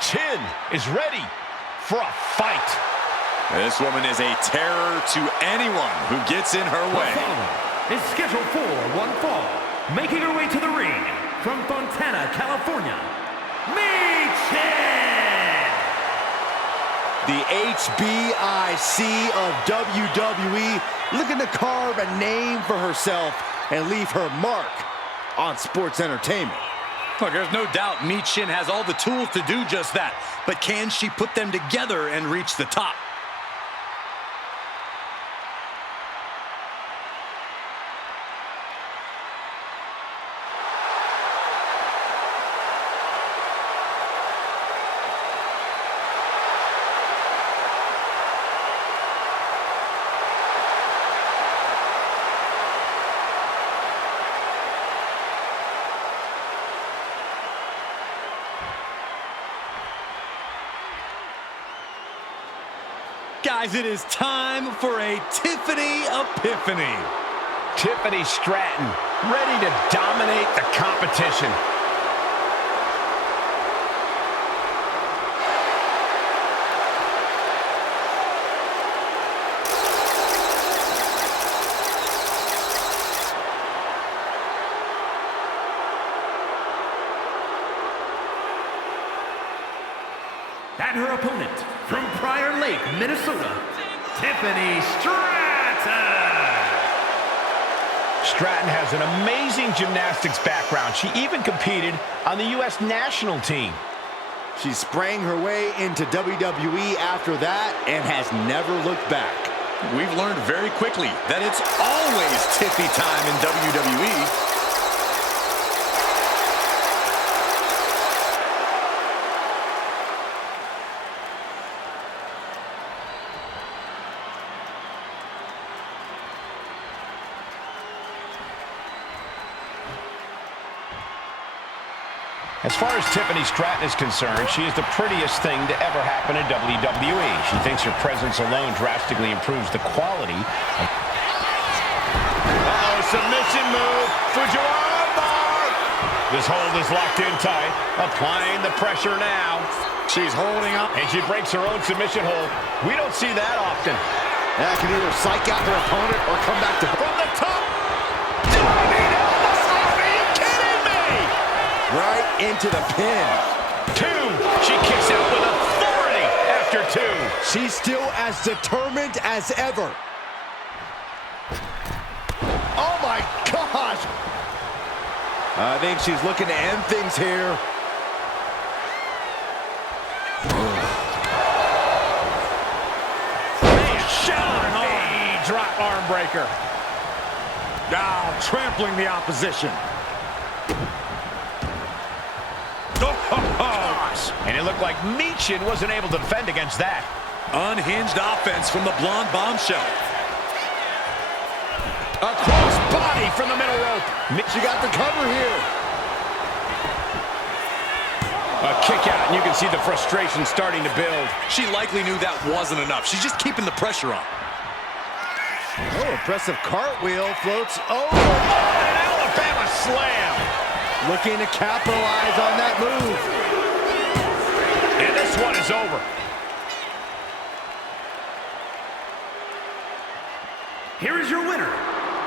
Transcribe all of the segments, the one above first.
Chin is ready for a fight. This woman is a terror to anyone who gets in her way. The following is scheduled for one fall, making her way to the ring from Fontana, California, Chin. The HBIC of WWE looking to carve a name for herself and leave her mark on sports entertainment. Look, there's no doubt Chin has all the tools to do just that. But can she put them together and reach the top? Guys, it is time for a Tiffany Epiphany. Tiffany Stratton, ready to dominate the competition. And her opponent, from Prior Lake, Minnesota, Tiffany Stratton. Stratton has an amazing gymnastics background. She even competed on the U.S. national team. She sprang her way into WWE after that and has never looked back. We've learned very quickly that it's always Tiffy time in WWE. As far as Tiffany Stratton is concerned, she is the prettiest thing to ever happen in WWE. She thinks her presence alone drastically improves the quality. Uh-oh, submission move. Fujiwara bar. This hold is locked in tight. Applying the pressure now. She's holding up. And she breaks her own submission hold. We don't see that often. That can either psych out her opponent or come back to... From the top. Diving elbow. Are you kidding me? Right into the pin. 2. She kicks out with authority after 2. She's still as determined as ever. Oh my gosh. I think she's looking to end things here. Drop arm breaker. Now trampling the opposition. And it looked like Chin wasn't able to defend against that. Unhinged offense from the blonde bombshell. A cross body from the middle rope. She got the cover here. A kick out, and you can see the frustration starting to build. She likely knew that wasn't enough. She's just keeping the pressure on. Oh, impressive cartwheel, floats over. Oh, and an Alabama slam. Looking to capitalize on that move. And this one is over. Here is your winner,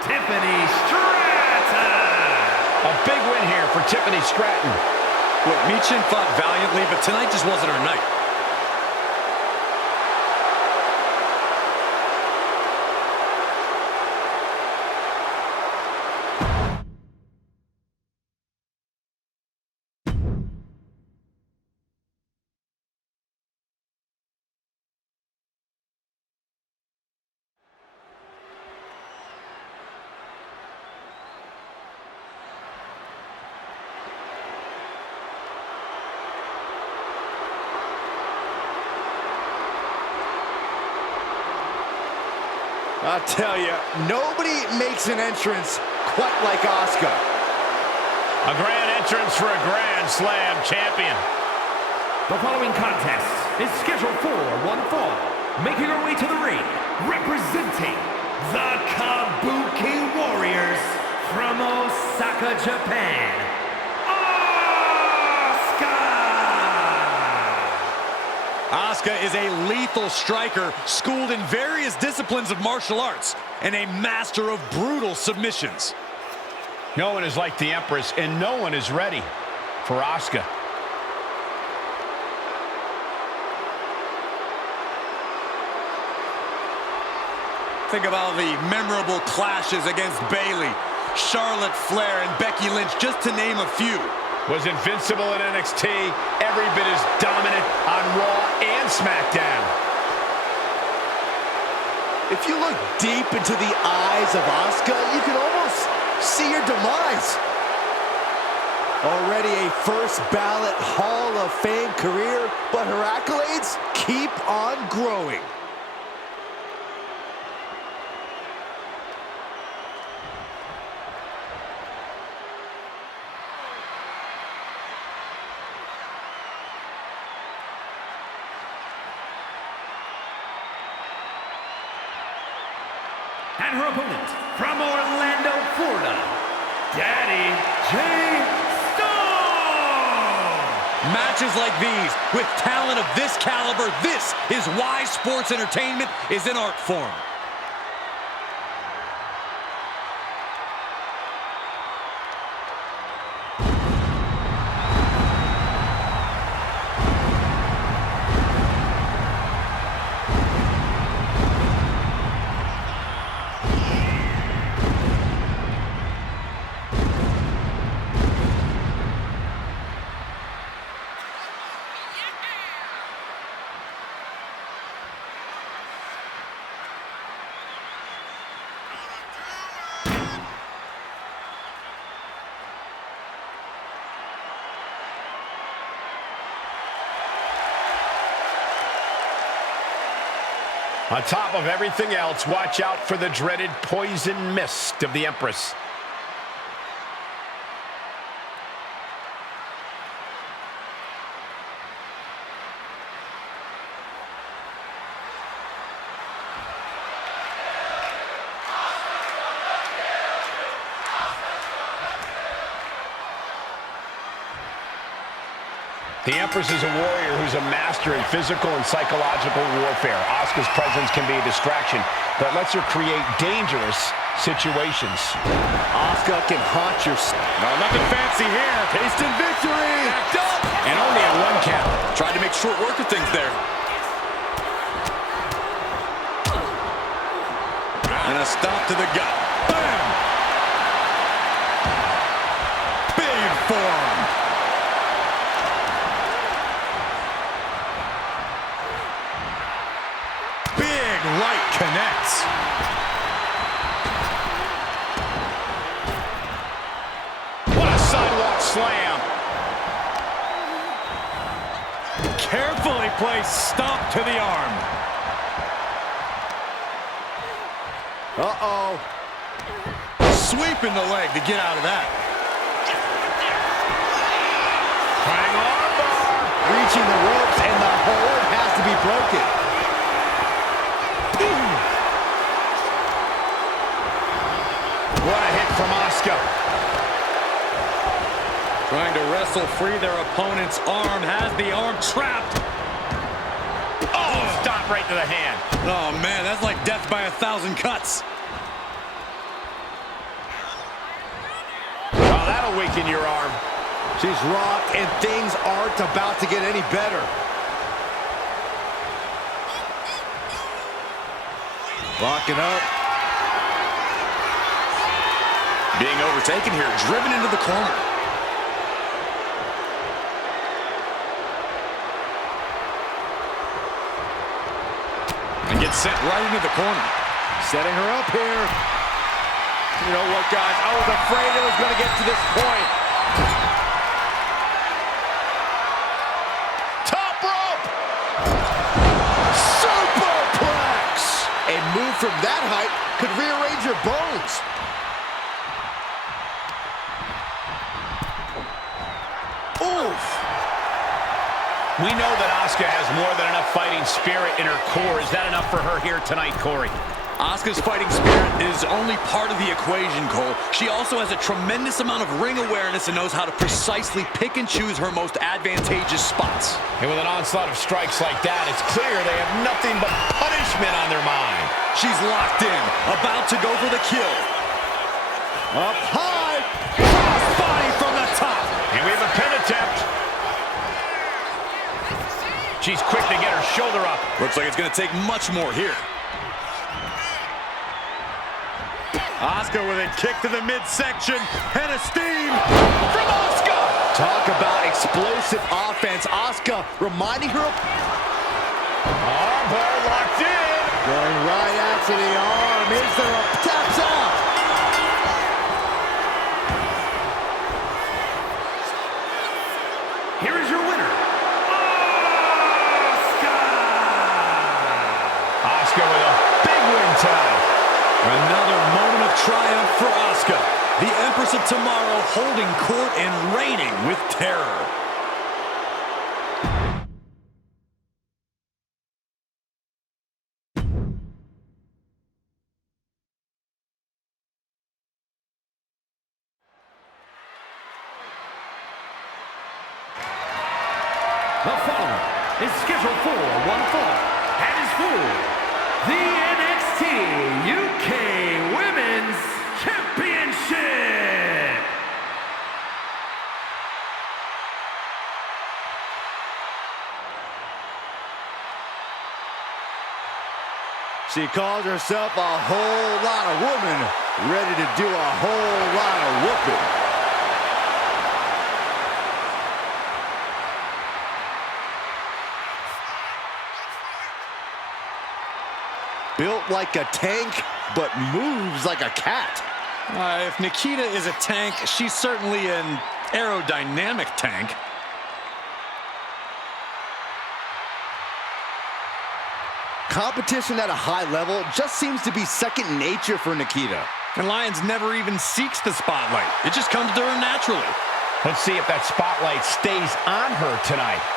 Tiffany Stratton. A big win here for Tiffany Stratton. Look, Chin fought valiantly, but tonight just wasn't her night. I'll tell you, nobody makes an entrance quite like Asuka. A grand entrance for a Grand Slam champion. The following contest is scheduled for one fall, making her way to the ring, representing the Kabuki Warriors from Osaka, Japan, Asuka! Asuka is a lethal striker, schooled in various disciplines of martial arts, and a master of brutal submissions. No one is like the Empress, and no one is ready for Asuka. Think of all the memorable clashes against Bayley, Charlotte Flair, and Becky Lynch, just to name a few. Was invincible in NXT, every bit as dominant on Raw and SmackDown. If you look deep into the eyes of Asuka, you can almost see her demise. Already a first ballot Hall of Fame career, but her accolades keep on growing. And her opponent, from Orlando, Florida, Daddy J. Stone! Matches like these, with talent of this caliber, this is why sports entertainment is an art form. On top of everything else, watch out for the dreaded poison mist of the Empress. The Empress is a warrior who's a master in physical and psychological warfare. Asuka's presence can be a distraction that lets her create dangerous situations. Asuka can haunt your... No, nothing fancy here. Tasting victory. Backed up. And only at one count. Tried to make short work of things there. And a stop to the gut. Bam! Big form. Big right connects. What a sidewalk slam. Carefully placed stomp to the arm. Uh-oh. Sweeping the leg to get out of that. Hang on, bar. Reaching the ropes, and the hold has to be broken. What a hit from Asuka. Trying to wrestle free their opponent's arm. Has the arm trapped. Oh, stop right to the hand. Oh, man, that's like death by 1,000 cuts. Oh, that'll weaken your arm. She's rocked, and things aren't about to get any better. Locking up. Being overtaken here, driven into the corner. And gets sent right into the corner. Setting her up here. You know what, guys? I was afraid it was going to get to this point. Top rope. Superplex! A move from that height could rearrange your bones. Oof! We know that Asuka has more than enough fighting spirit in her core. Is that enough for her here tonight, Corey? Asuka's fighting spirit is only part of the equation, Cole. She also has a tremendous amount of ring awareness and knows how to precisely pick and choose her most advantageous spots. And with an onslaught of strikes like that, it's clear they have nothing but punishment on their mind. She's locked in, about to go for the kill. Up high. Crossbody from the top. And we have a pin attempt. She's quick to get her shoulder up. Looks like it's going to take much more here. Asuka with a kick to the midsection. Head of steam from Asuka. Talk about explosive offense. Asuka reminding her of... Armbar locked in. Going right after the arm. Is there a... Taps out. Here is your winner, Asuka! Asuka with a big win tonight. Another moment of triumph for Asuka. The Empress of Tomorrow holding court and reigning with terror. The following is scheduled for one fall and is for the NXT UK Women's Championship. She calls herself a whole lot of woman, ready to do a whole lot of whooping. Built like a tank, but moves like a cat. If Nikita is a tank, she's certainly an aerodynamic tank. Competition at a high level just seems to be second nature for Nikita. And Lyons never even seeks the spotlight. It just comes to her naturally. Let's see if that spotlight stays on her tonight.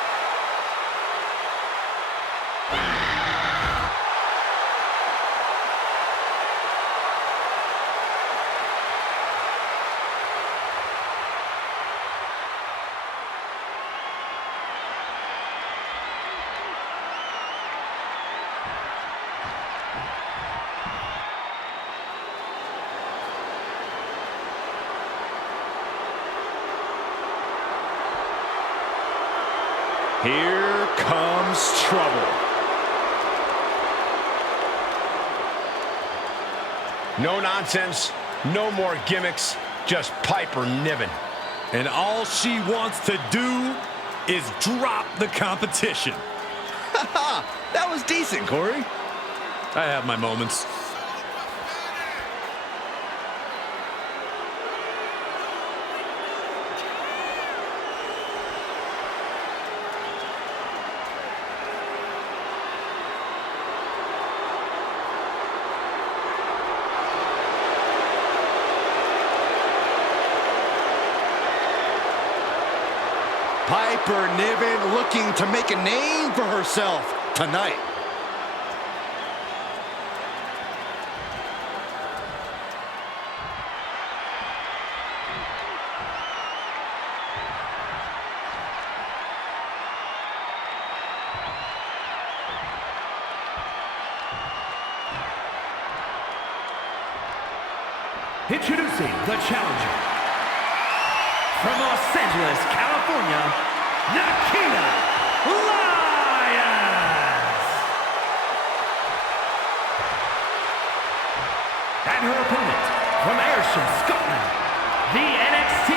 Here comes trouble. No nonsense, no more gimmicks, just Piper Niven. And all she wants to do is drop the competition. That was decent, Corey. I have my moments. Piper Niven looking to make a name for herself tonight. Introducing the challenger from Los Angeles, California, Nikita Lyons. And her opponent from Ayrshire, Scotland, the NXT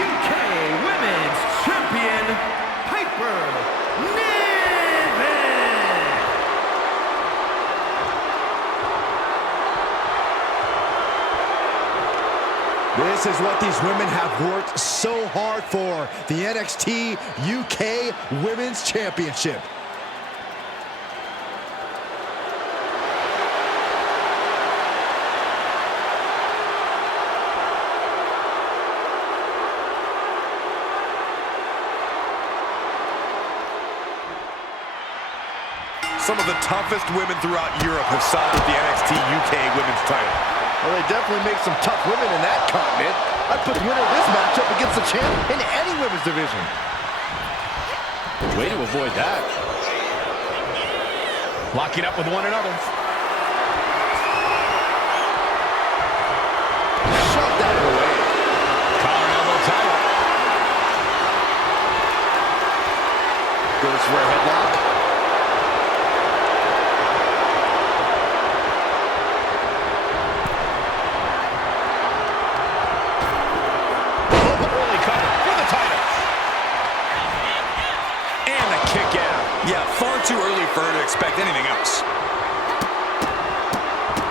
UK Women's Champion, Piper Niven. This is what these women have worked so hard for, the NXT UK Women's Championship. Some of the toughest women throughout Europe have sought out the NXT UK Women's title. Well, they definitely make some tough women in that continent. I'd put the winner of this matchup against the champ in any women's division. Way to avoid that. Locking up with one another. Shove that away. Collar and elbow title. Goes for a headlock. Early cover for the title. And a kick out. Yeah, far too early for her to expect anything else.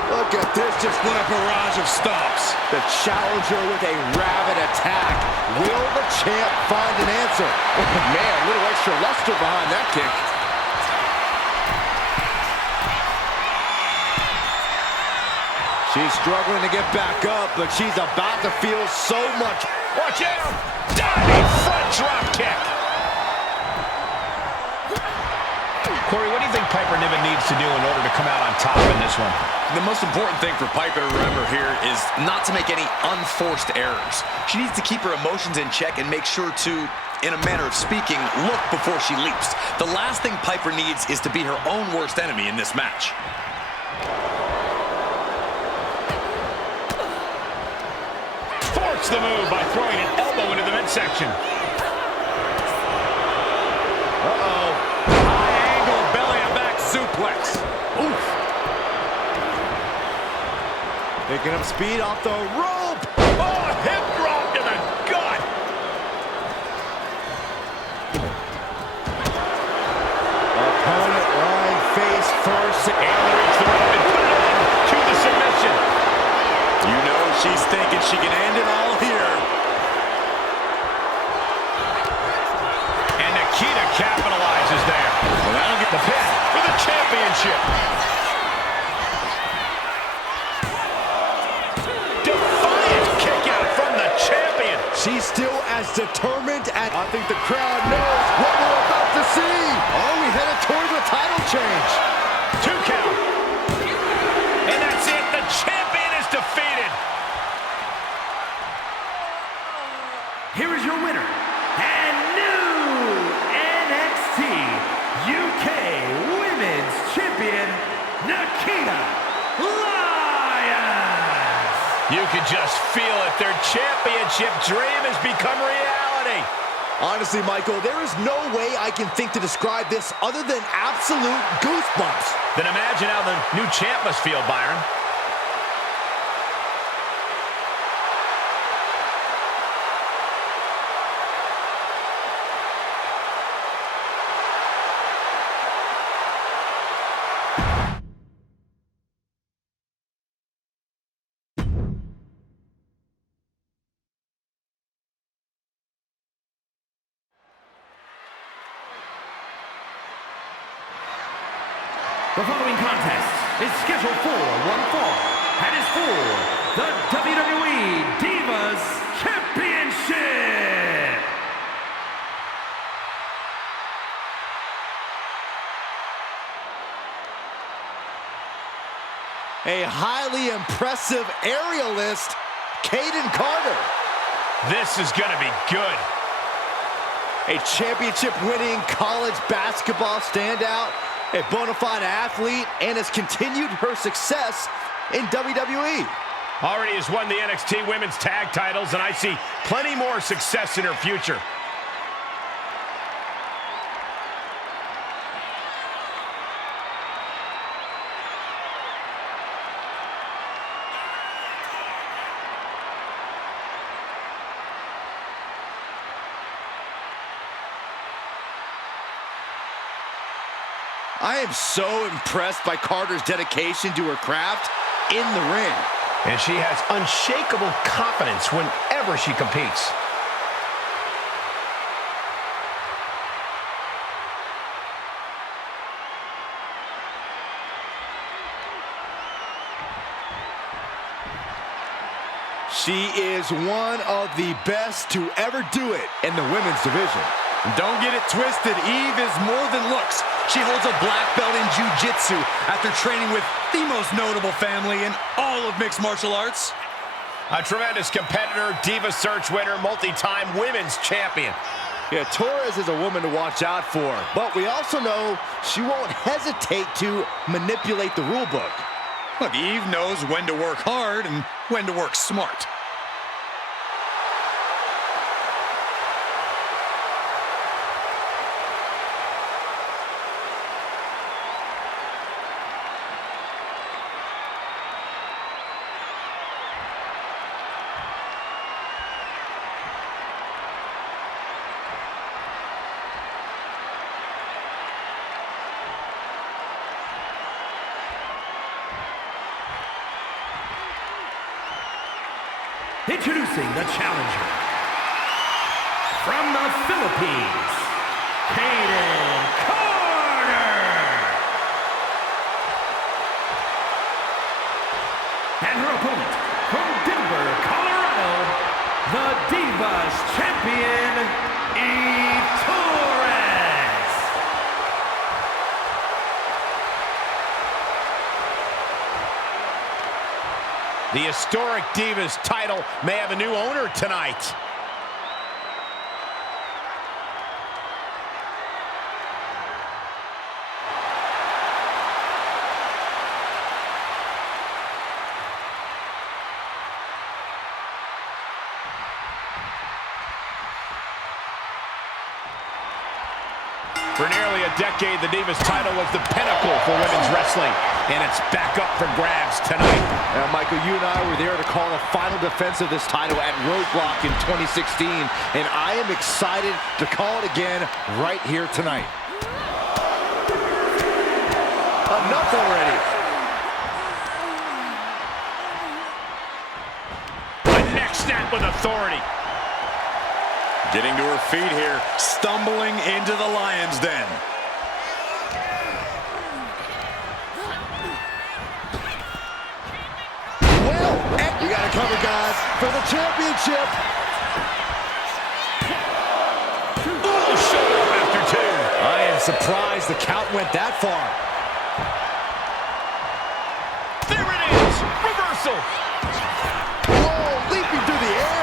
Look at this, just What a barrage of stomps. the challenger with a rabid attack. Will the champ find an answer? Man, a little extra luster behind that kick. She's struggling to get back up, but she's about to feel so much. Watch out! Diving front drop kick. Corey, what do you think Piper Niven needs to do in order to come out on top in this one? The most important thing for Piper to remember here is not to make any unforced errors. She needs to keep her emotions in check and make sure to, in a manner of speaking, look before she leaps. The last thing Piper needs is to be her own worst enemy in this match. Force the move by throwing an elbow into the midsection. Uh-oh. High angle belly-to-back suplex. Oof. Picking up speed off the rope. Oh, hip drop to the gut. Opponent lying face first. And reach the rope and put it on to the submission. You know she's thinking she can end it all here. And Nikita capitalizes there. Well, that'll get The pin for the championship. Defiant kick out from the champion. She's still as determined as... I think the crowd knows what we're about to see. Are we headed towards a title change? 2 count. And that's it. The champion is defeated. Here is your winner, and new NXT UK Women's Champion, Nikita Lyons. You can just feel it. Their championship dream has become reality. Honestly, Michael, there is no way I can think to describe this other than absolute goosebumps. Then imagine how the new champ must feel, Byron. The following contest is scheduled for one fall and is for the WWE Divas Championship. A highly impressive aerialist, Kaden Carter. This is going to be good. A championship-winning college basketball standout, a bona fide athlete, and has continued her success in WWE. Already has won the NXT Women's Tag titles, and I see plenty more success in her future. I am so impressed by Carter's dedication to her craft in the ring. And she has unshakable confidence whenever she competes. She is one of the best to ever do it in the women's division. Don't get it twisted. Eve is more than looks. She holds a black belt in jiu-jitsu after training with the most notable family in all of mixed martial arts. A tremendous competitor, Diva Search winner, multi-time women's champion. Yeah, Torres is a woman to watch out for, but we also know she won't hesitate to manipulate the rule book. Look, Eve knows when to work hard and when to work smart. Introducing the challenger from the Philippines, Kaden Carter. And her opponent from Denver, Colorado, the Divas champion, Eve Torres. The historic Divas title may have a new owner tonight. For nearly a decade, the Divas title was the pinnacle for women's wrestling, and it's back up for grabs tonight. Now, Michael, you and I were there to call the final defense of this title at Roadblock in 2016, and I am excited to call it again right here tonight. Enough already. A neck snap with authority. Getting to her feet here, stumbling into the lion's den. Well, you got to cover, guys, for the championship. Oh, shoulder up after two. I am surprised the count went that far. There it is. Reversal. Whoa, leaping through the air.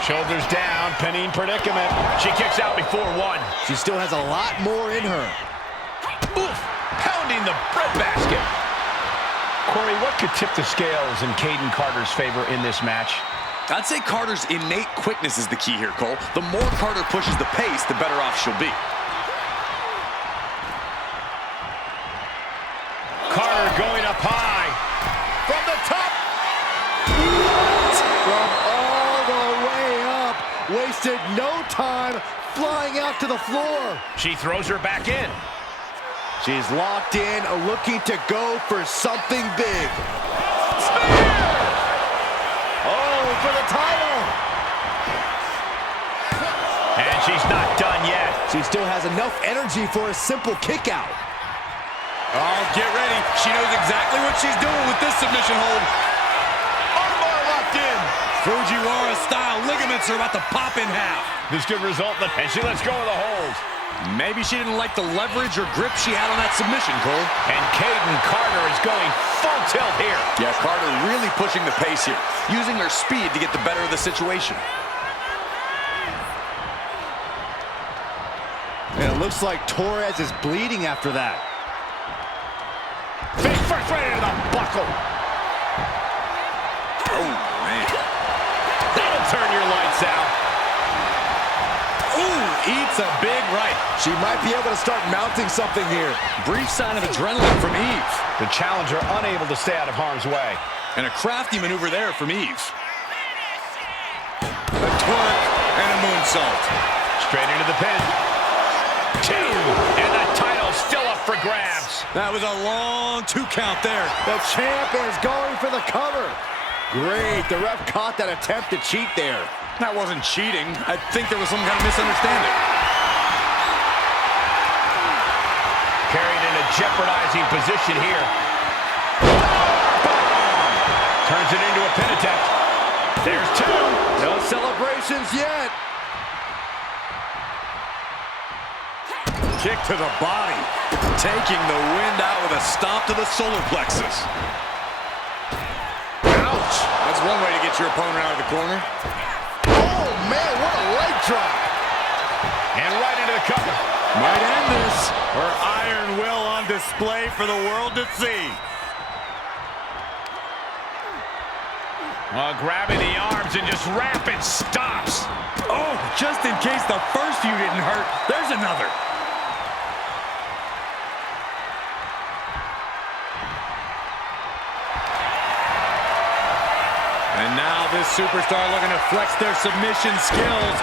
Shoulders down, pinning predicament. She kicks out before one. She still has a lot more in her. Oof, pounding the breadbasket. Corey, what could tip the scales in Kaden Carter's favor in this match? I'd say Carter's innate quickness is the key here, Cole. The more Carter pushes the pace, the better off she'll be. Carter going up high. From the top. From all the way up. Wasted no time flying out to the floor. She throws her back in. She's locked in, looking to go for something big. Spear! Oh, for the title. And she's not done yet. She still has enough energy for a simple kick out. Oh, get ready. She knows exactly what she's doing with this submission hold. Armbar locked in. Fujiwara-style ligaments are about to pop in half. This could result in, and she lets go of the hold. Maybe she didn't like the leverage or grip she had on that submission, Cole. And Kaden Carter is going full tilt here. Yeah, Carter really pushing the pace here, using her speed to get the better of the situation. And it looks like Torres is bleeding after that. Face first right into the buckle. Oh, man. That'll turn your lights out. Ooh, eats a big right. She might be able to start mounting something here. Brief sign of adrenaline from Eve. The challenger unable to stay out of harm's way. And a crafty maneuver there from Eve. A twerk and a moonsault. Straight into the pin. Two, and the title's still up for grabs. That was a long 2 count there. The champ is going for the cover. Great, the ref caught that attempt to cheat there. That wasn't cheating. I think there was some kind of misunderstanding. Carried in a jeopardizing position here. Turns it into a pin attempt. There's two. No celebrations yet. kick to the body. Taking the wind out with a stomp to the solar plexus. Ouch! That's one way to get your opponent out of the corner. Oh, man, what a leg drop. And right into the cover. Might end this. Her iron will on display for the world to see. Grabbing the arms and just rapid stops. Oh, just in case the first few didn't hurt, there's another. And now this superstar looking to flex their submission skills.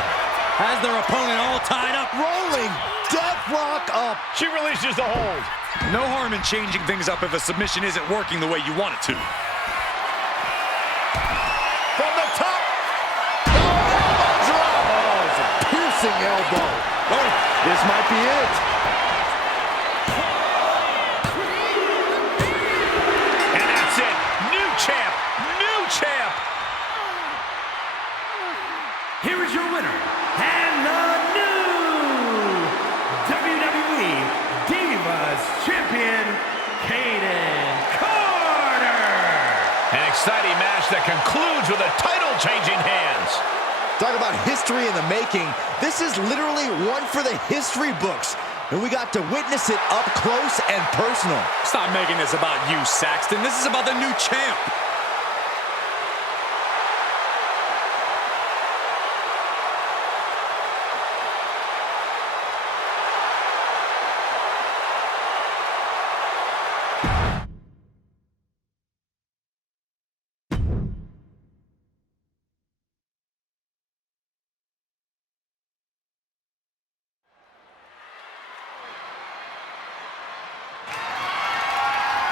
Has their opponent all tied up. Rolling death rock up. She releases the hold. No harm in changing things up if a submission isn't working the way you want it to. From the top. Oh, drop. Oh, it's a piercing elbow. Oh, this might be it. And that's it. New champ. New champ. Here is your winner, and the new WWE Divas Champion, Kaden Carter. An exciting match that concludes with a title-changing hands. Talk about history in the making. This is literally one for the history books. And we got to witness it up close and personal. Stop making this about you, Saxton. This is about the new champ.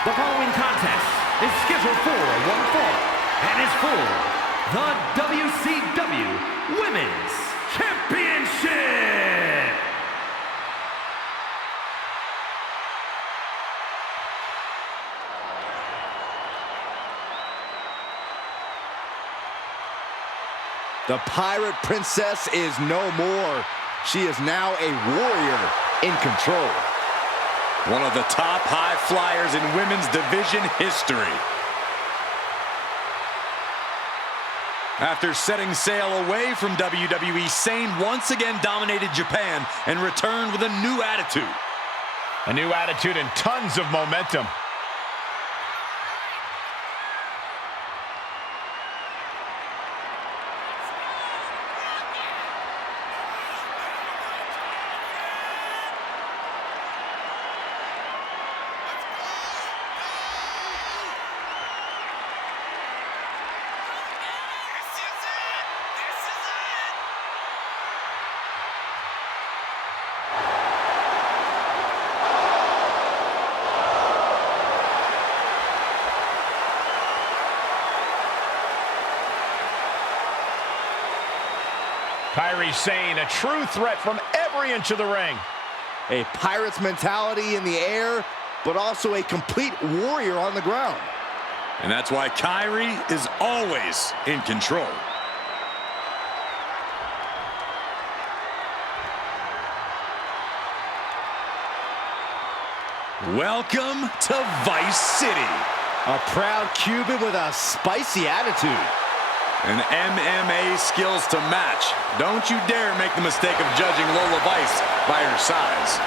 The following contest is scheduled for one fall and is for the WCW Women's Championship. The Pirate Princess is no more. She is now a warrior in control. One of the top high flyers in women's division history. After setting sail away from WWE, Sane once again dominated Japan and returned with a new attitude. A new attitude and tons of momentum. Kairi Sane, a true threat from every inch of the ring. A Pirate's mentality in the air, but also a complete warrior on the ground. And that's why Kairi is always in control. Welcome to Vice City. A proud Cuban with a spicy attitude. And MMA skills to match. Don't you dare make the mistake of judging Lola Vice by her size.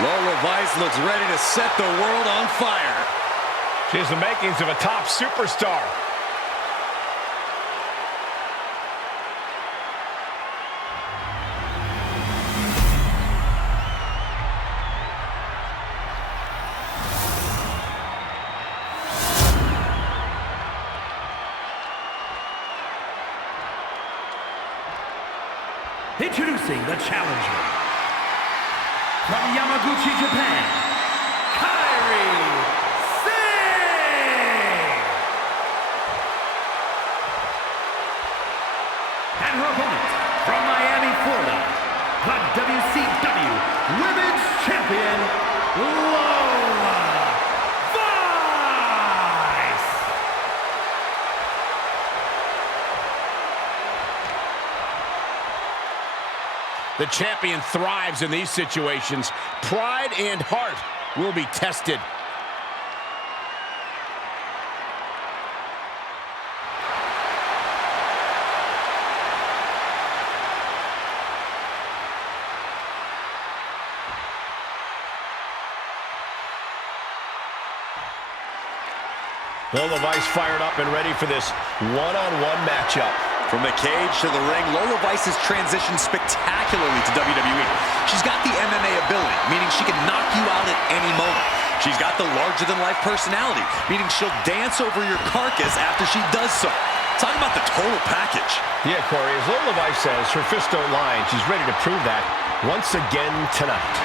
Lola Vice looks ready to set the world on fire. She has the makings of a top superstar. Introducing the challenger. From Yamaguchi, Japan, Kairi Sane! The champion thrives in these situations. Pride and heart will be tested. Lola Vice fired up and ready for this one-on-one matchup. From the cage to the ring, Lola Vice has transitioned spectacularly to WWE. She's got the MMA ability, meaning she can knock you out at any moment. She's got the larger-than-life personality, meaning she'll dance over your carcass after she does so. Talk about the total package. Yeah, Corey, as Lola Vice says, her fists don't lie, and she's ready to prove that once again tonight.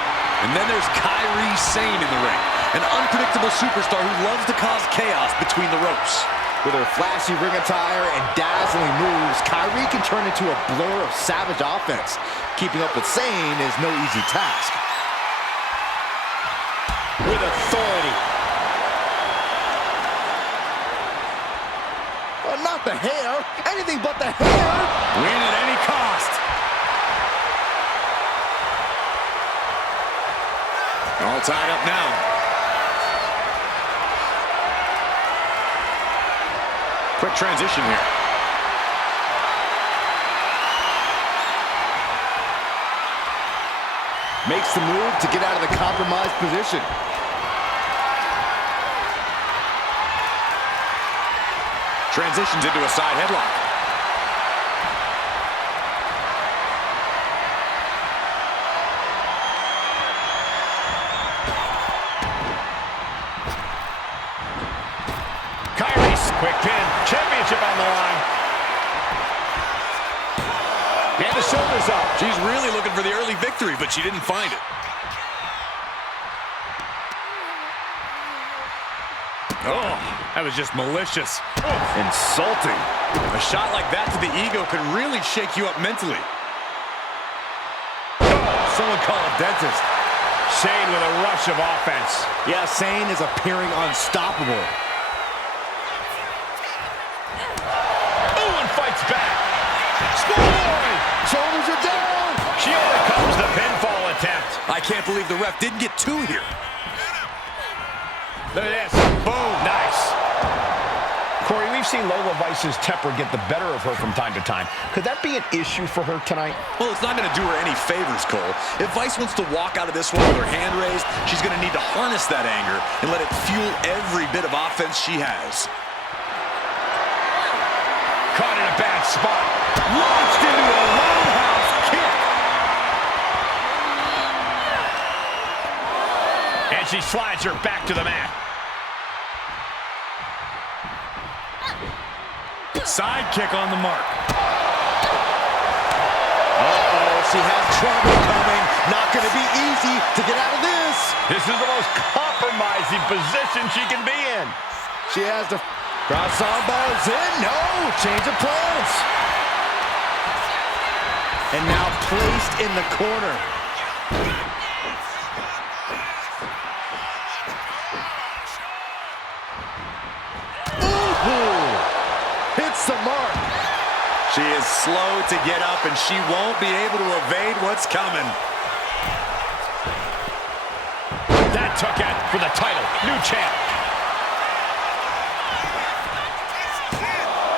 And then there's Kairi Sane in the ring, an unpredictable superstar who loves to cause chaos between the ropes. With her flashy ring attire and dazzling moves, Kairi can turn into a blur of savage offense. Keeping up with Sane is no easy task. With authority. Not the hair, anything but the hair. Win at any cost. All tied up now. Quick transition here. Makes the move to get out of the compromised position. Transitions into a side headlock. Quick pin. Championship on the line. And the shoulders up. She's really looking for the early victory, but she didn't find it. Oh, that was just malicious. Insulting. A shot like that to the ego could really shake you up mentally. Someone call a dentist. Sane with a rush of offense. Yeah, Sane is appearing unstoppable. Fights back. Schoolboy! Shoulders are down. She overcomes the pinfall attempt. I can't believe the ref didn't get two here. Look at this. Boom. Nice. Corey, we've seen Lola Vice's temper get the better of her from time to time. Could that be an issue for her tonight? Well, it's not going to do her any favors, Cole. If Vice wants to walk out of this one with her hand raised, she's going to need to harness that anger and let it fuel every bit of offense she has. Caught in a bad spot. Launched into a roundhouse kick. And she slides her back to the mat. Side kick on the mark. Uh-oh, she has trouble coming. Not going to be easy to get out of this. This is the most compromising position she can be in. She has to... Cross elbows in, no, change of plans. And now placed in the corner. Ooh, hits the mark. She is slow to get up, and she won't be able to evade what's coming. That took it for the title, new champ.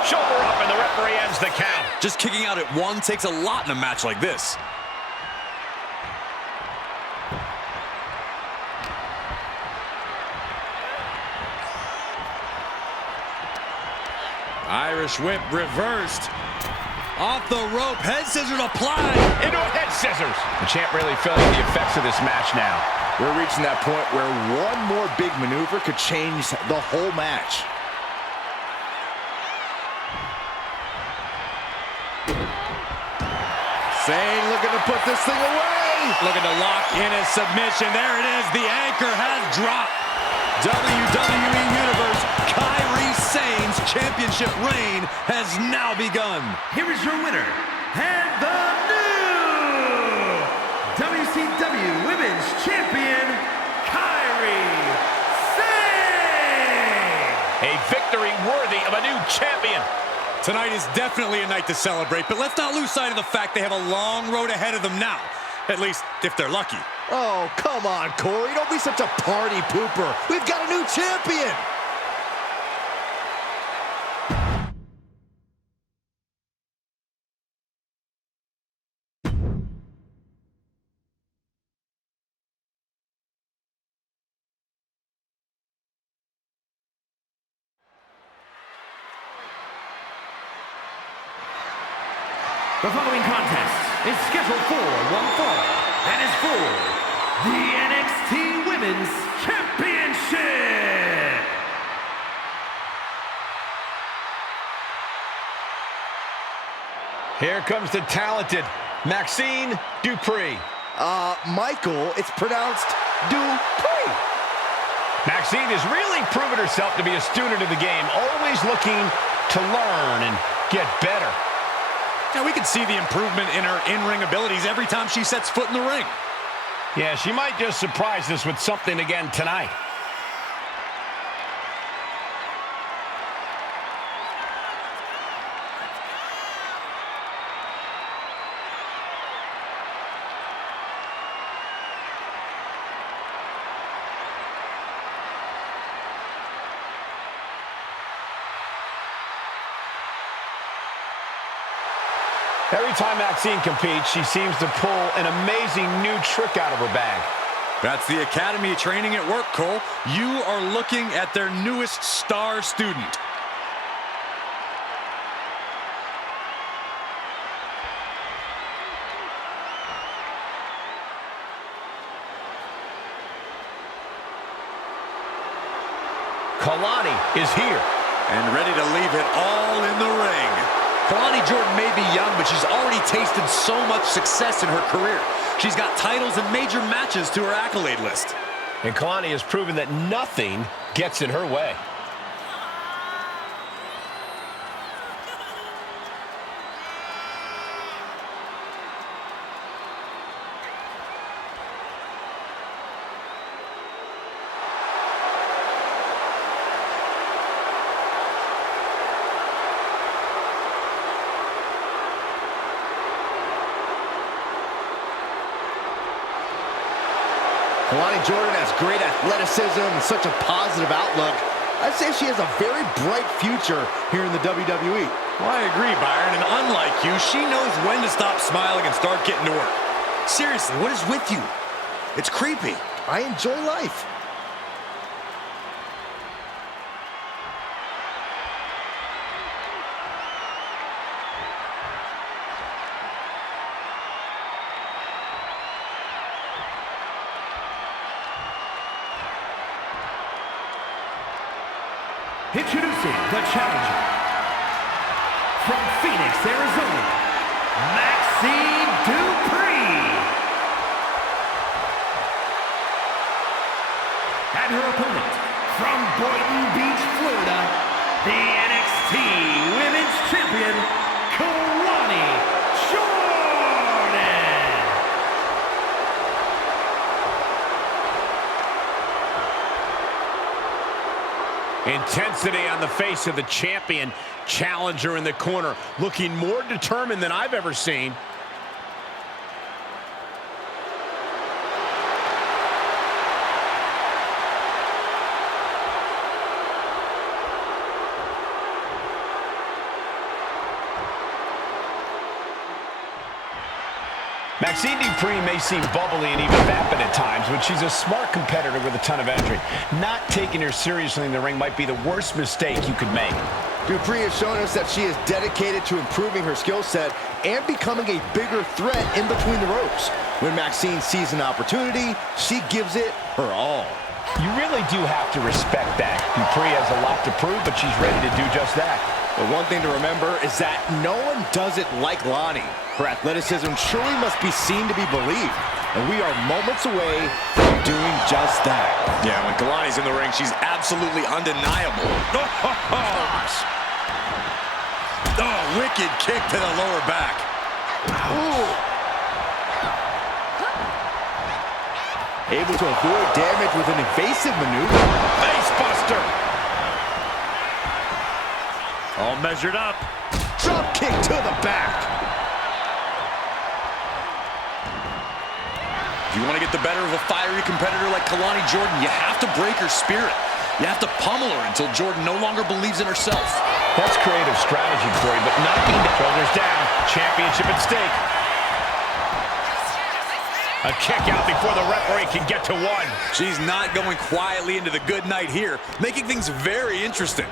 Shoulder up, and the referee ends the count. Just kicking out at one takes a lot in a match like this. Irish whip reversed. Off the rope, head scissors applied. Into a head scissors. The champ really feeling the effects of this match now. We're reaching that point where one more big maneuver could change the whole match. Sane looking to put this thing away. Looking to lock in a submission. There it is. The anchor has dropped. WWE Universe, Kairi Sane's championship reign has now begun. Here is your winner, and the new WCW Women's Champion, Kairi Sane. A victory worthy of a new champion. Tonight is definitely a night to celebrate, but let's not lose sight of the fact they have a long road ahead of them now. At least, if they're lucky. Oh, come on, Corey. Don't be such a party pooper. We've got a new champion. The following contest is scheduled for one fall and is for the NXT Women's Championship. Here comes the talented Maxine Dupree. Michael, it's pronounced Dupree. Maxine has really proven herself to be a student of the game, always looking to learn and get better. Now, we can see the improvement in her in-ring abilities every time she sets foot in the ring. Yeah, she might just surprise us with something again tonight. Every time Maxine competes, she seems to pull an amazing new trick out of her bag. That's the Academy training at work, Cole. You are looking at their newest star student. Kalani is here. And ready to leave it all in the ring. Kalani Jordan may be young, but she's already tasted so much success in her career. She's got titles and major matches to her accolade list. And Kalani has proven that nothing gets in her way. Kalani Jordan has great athleticism and such a positive outlook. I'd say she has a very bright future here in the WWE. Well, I agree, Byron, and unlike you, she knows when to stop smiling and start getting to work. Seriously, what is with you? It's creepy. I enjoy life. Introducing the challenger from Phoenix, Arizona, Maxine Dupree. And her opponent from Boynton Beach, Florida, the NXT Women's Champion, Kalani Jordan. Intensity on the face of the champion. Challenger in the corner, looking more determined than I've ever seen. Maxine Dupree may seem bubbly and even vapid at times, but she's a smart competitor with a ton of energy. Not taking her seriously in the ring might be the worst mistake you could make. Dupree has shown us that she is dedicated to improving her skill set and becoming a bigger threat in between the ropes. When Maxine sees an opportunity, she gives it her all. You really do have to respect that. Dupree has a lot to prove, but she's ready to do just that. But one thing to remember is that no one does it like Lani. Her athleticism truly must be seen to be believed, and we are moments away from doing just that. Yeah, when Kalani's in the ring, she's absolutely undeniable. Gosh. Oh, wicked kick to the lower back. Ooh. Able to avoid damage with an evasive maneuver. Face buster. All measured up. Drop kick to the back. If you want to get the better of a fiery competitor like Kalani Jordan, you have to break her spirit. You have to pummel her until Jordan no longer believes in herself. That's creative strategy, Corey, but knocking the shoulders down. Championship at stake. A kick out before the referee can get to one. She's not going quietly into the good night here, making things very interesting.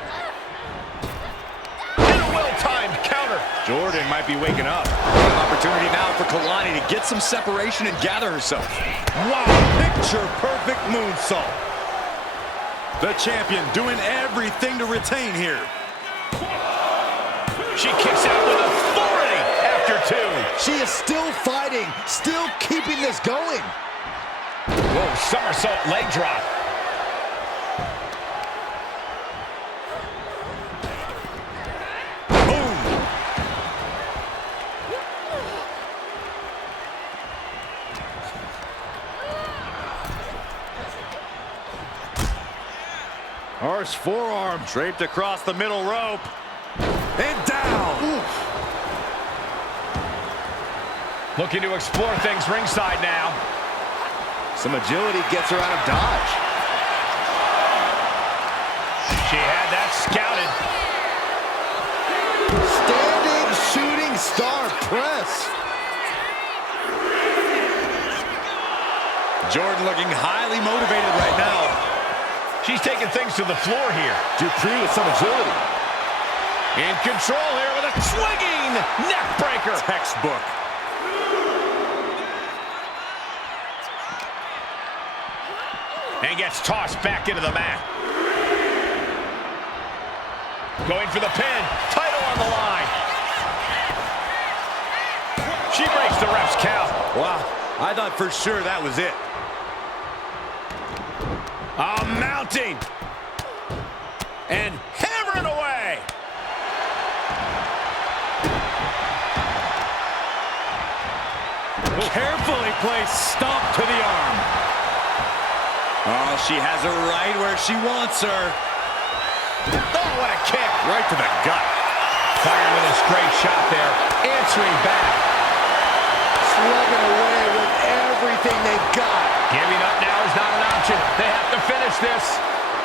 And a well-timed counter. Jordan might be waking up. An opportunity now for Kalani to get some separation and gather herself. Wow, picture-perfect moonsault. The champion doing everything to retain here. She kicks out with authority after two. She is still fighting, still keeping this going. Whoa, somersault leg drop. Harsh forearm. Draped across the middle rope. And down. Oof. Looking to explore things ringside now. Some agility gets her out of dodge. She had that scouted. Standing shooting star press. Jordan looking highly motivated right now. She's taking things to the floor here. Dupree with some agility. In control here with a swinging neck breaker. Textbook. And gets tossed back into the mat. Going for the pin. Title on the line. She breaks the ref's count. Wow, I thought for sure that was it. Mounting. And hammering away. Carefully placed stomp to the arm. Oh, she has her right where she wants her. Oh, what a kick. Right to the gut. Firing with a straight shot there. Answering back. Slugging away with everything they've got. Giving up now is not an option. They have to finish this.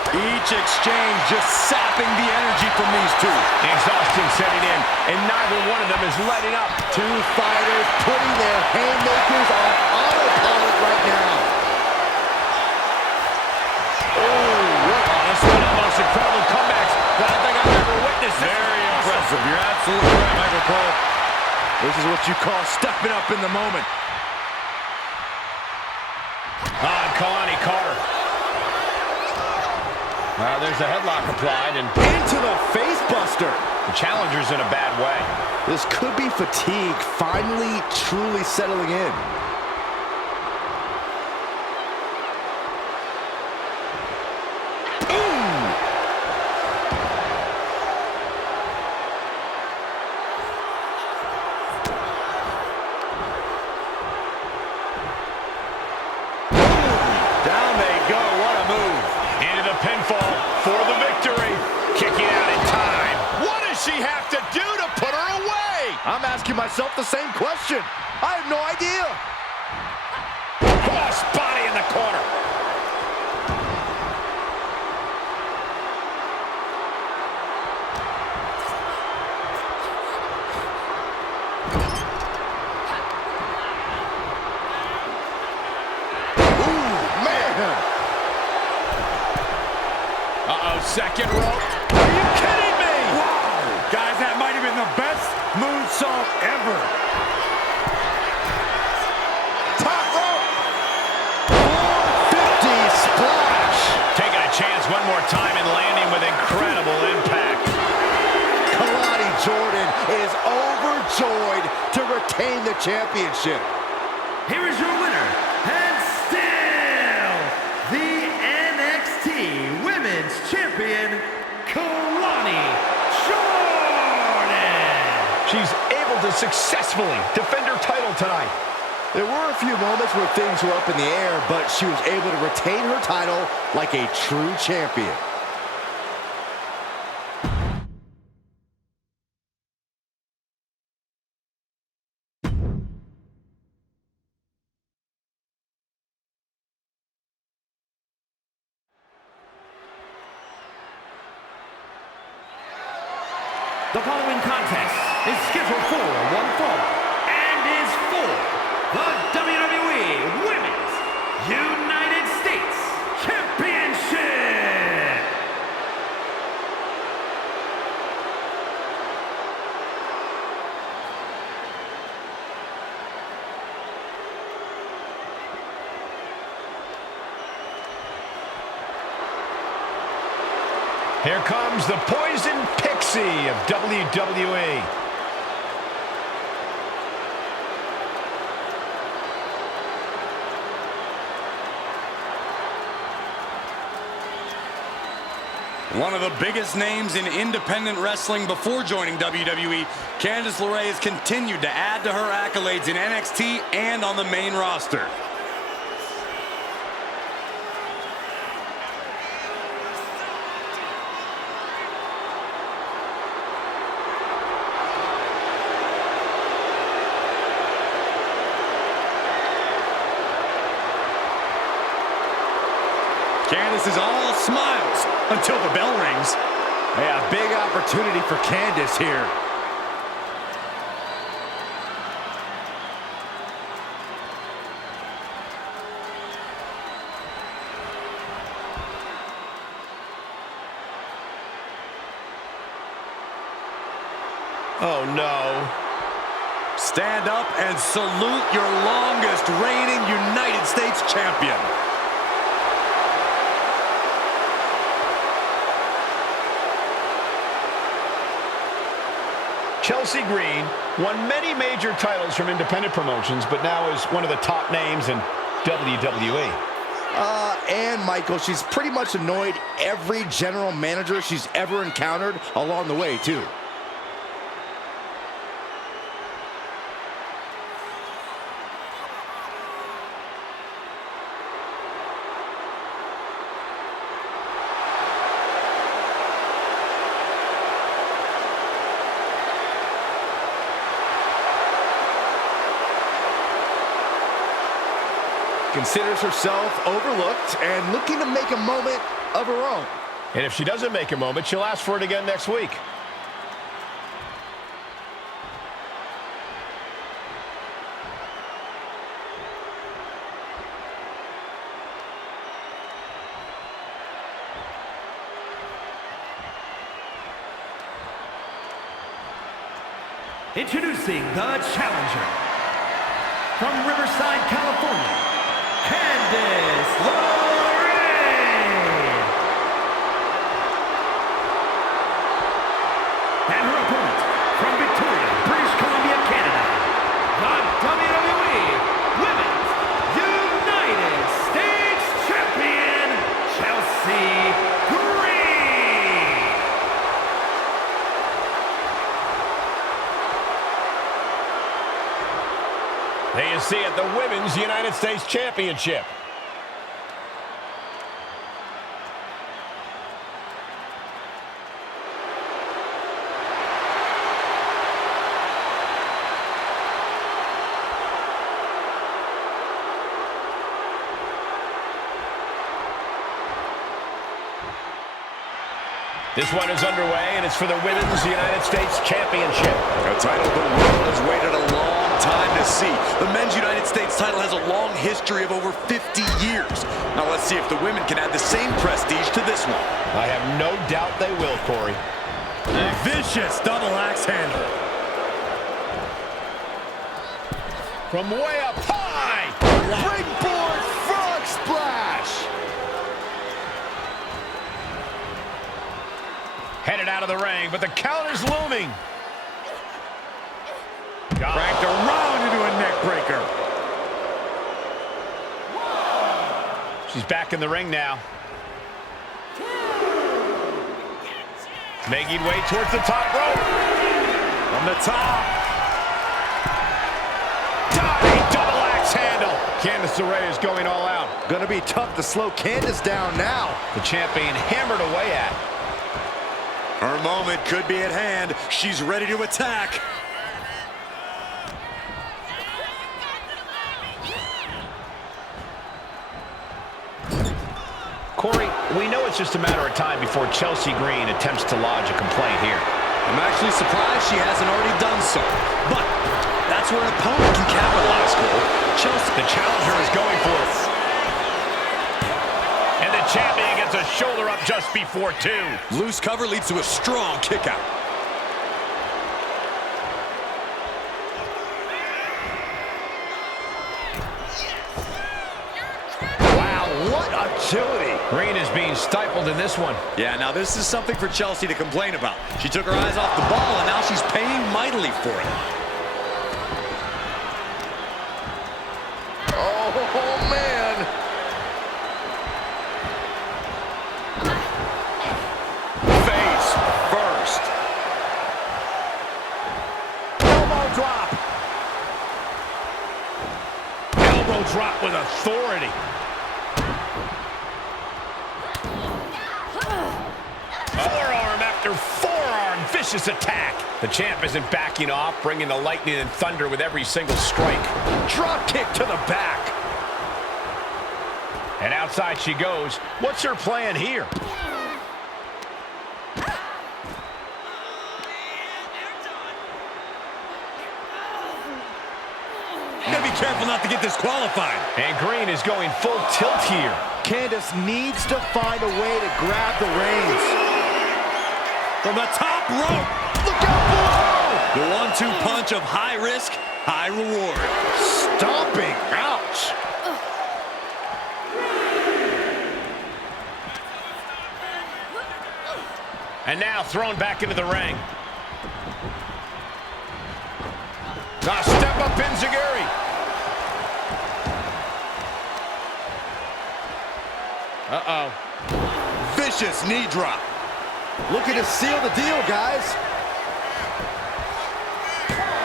Each exchange just sapping the energy from these two. Exhaustion setting in, and neither one of them is letting up. Two fighters putting their haymakers on autopilot right now. This one of the most incredible comebacks that I think I've ever witnessed. Very impressive. You're absolutely right, Michael Cole. This is what you call stepping up in the moment. On Kalani Carter. There's a headlock applied, and Into the face buster. the challenger's in a bad way. This could be fatigue finally truly settling in. Down they go. What a move. Into the pinfall for the victory. Kicking out in time. What does she have to do to put her away? I'm asking myself the same question. I have no idea. Cross body in the corner. Second rope. Are you kidding me? Wow. Guys, that might have been the best moonsault ever. Top rope. 450 splash. Taking a chance one more time and landing with incredible impact. Kalani Jordan is overjoyed to retain the championship. Here is your winner, and still the NXT Women's Champion, Kalani Jordan. She's able to successfully defend her title tonight. There were a few moments where things were up in the air, but she was able to retain her title like a true champion. The following contest is scheduled for one fall and is for the WWE Women's United States Championship. Here comes the Poison Pixie of WWE. One of the biggest names in independent wrestling before joining WWE, Candice LeRae has continued to add to her accolades in NXT and on the main roster. Candice is all smiles until the bell rings. Yeah, big opportunity for Candice here. Oh, no. Stand up and salute your longest reigning United States champion. Chelsea Green won many major titles from independent promotions, but now is one of the top names in WWE. And Michael, she's pretty much annoyed every general manager she's ever encountered along the way, too. Considers herself overlooked and looking to make a moment of her own. And if she doesn't make a moment, she'll ask for it again next week. Introducing the challenger from Riverside, California, Candice LeRae. And her opponent from Victoria, British Columbia, Canada, the WWE Women's United States Champion, Chelsea Green. There you see it, the Women's United States Championship. This one is underway, and it's for the Women's United States Championship. A title the world has waited a long time to see. The Men's United States title has a long history of over 50 years. Now let's see if the women can add the same prestige to this one. I have no doubt they will, Corey. Vicious double axe handle. From way up high! Springboard frog splash! Headed out of the ring, but the counter's looming. Cranked around into a neck breaker. She's back in the ring now. Making way towards the top rope. From the top. Diving double axe handle. Candice LeRae is going all out. Gonna be tough to slow Candice down now. The champion hammered away at. Her moment could be at hand. She's ready to attack. Corey, we know it's just a matter of time before Chelsea Green attempts to lodge a complaint here. I'm actually surprised she hasn't already done so. But that's where an opponent can capitalize, Cole. Chelsea, the challenger, is going for it. And the champion gets a shoulder up just before 2. Loose cover leads to a strong kick out. What agility. Green is being stifled in this one. Yeah, now this is something for Chelsea to complain about. She took her eyes off the ball, and now she's paying mightily for it. Oh, man. Face first. Elbow drop. Elbow drop with authority. Forearm after forearm, vicious attack. The champ isn't backing off, bringing the lightning and thunder with every single strike. Drop kick to the back. And outside she goes. What's her plan here? Gotta be careful not to get disqualified. And Green is going full tilt here. Candice needs to find a way to grab the reins. From the top rope. Look out below! The 1-2 punch of high risk, high reward. Stomping. Ouch. And now thrown back into the ring. A step up Enziguri. Uh-oh. Vicious knee drop. Looking to seal the deal, guys.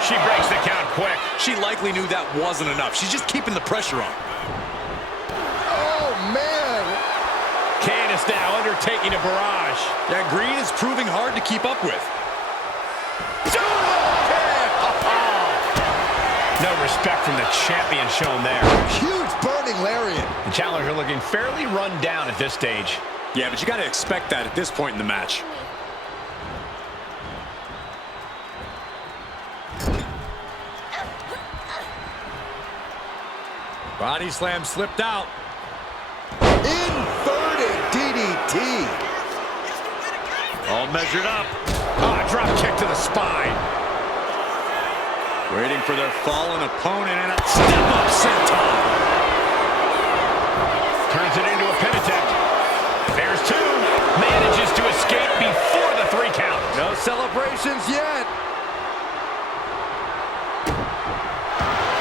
She breaks the count quick. She likely knew that wasn't enough. She's just keeping the pressure on. Oh, man. Candice now undertaking a barrage. Yeah, Green is proving hard to keep up with. No respect from the champion shown there. Huge burning lariat. The challenger looking fairly run down at this stage. Yeah, but you got to expect that at this point in the match. Body slam slipped out. Inverted DDT. All measured up. Drop kick to the spine. Waiting for their fallen opponent and a step-up senton. Turns it into a pin attempt. There's 2. Manages to escape before the 3 count. No celebrations yet.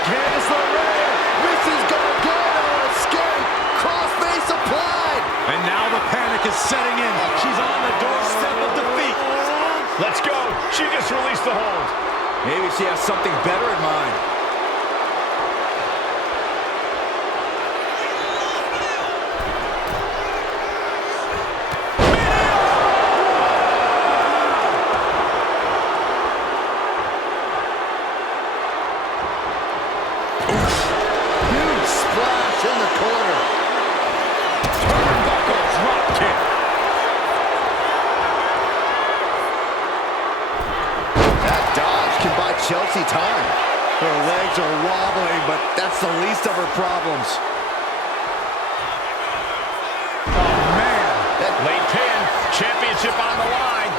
Candice LeRae misses Gargano. Escape. Crossface applied. And now the panic is setting in. She's on the doorstep of defeat. Let's go. She just released the hold. Maybe she has something better in mind. Huge splash in the corner. Turnbuckle drop kick. That dodge can buy Chelsea time. Her legs are wobbling, but that's the least of her problems. Oh, man. That late pin. Championship on the line.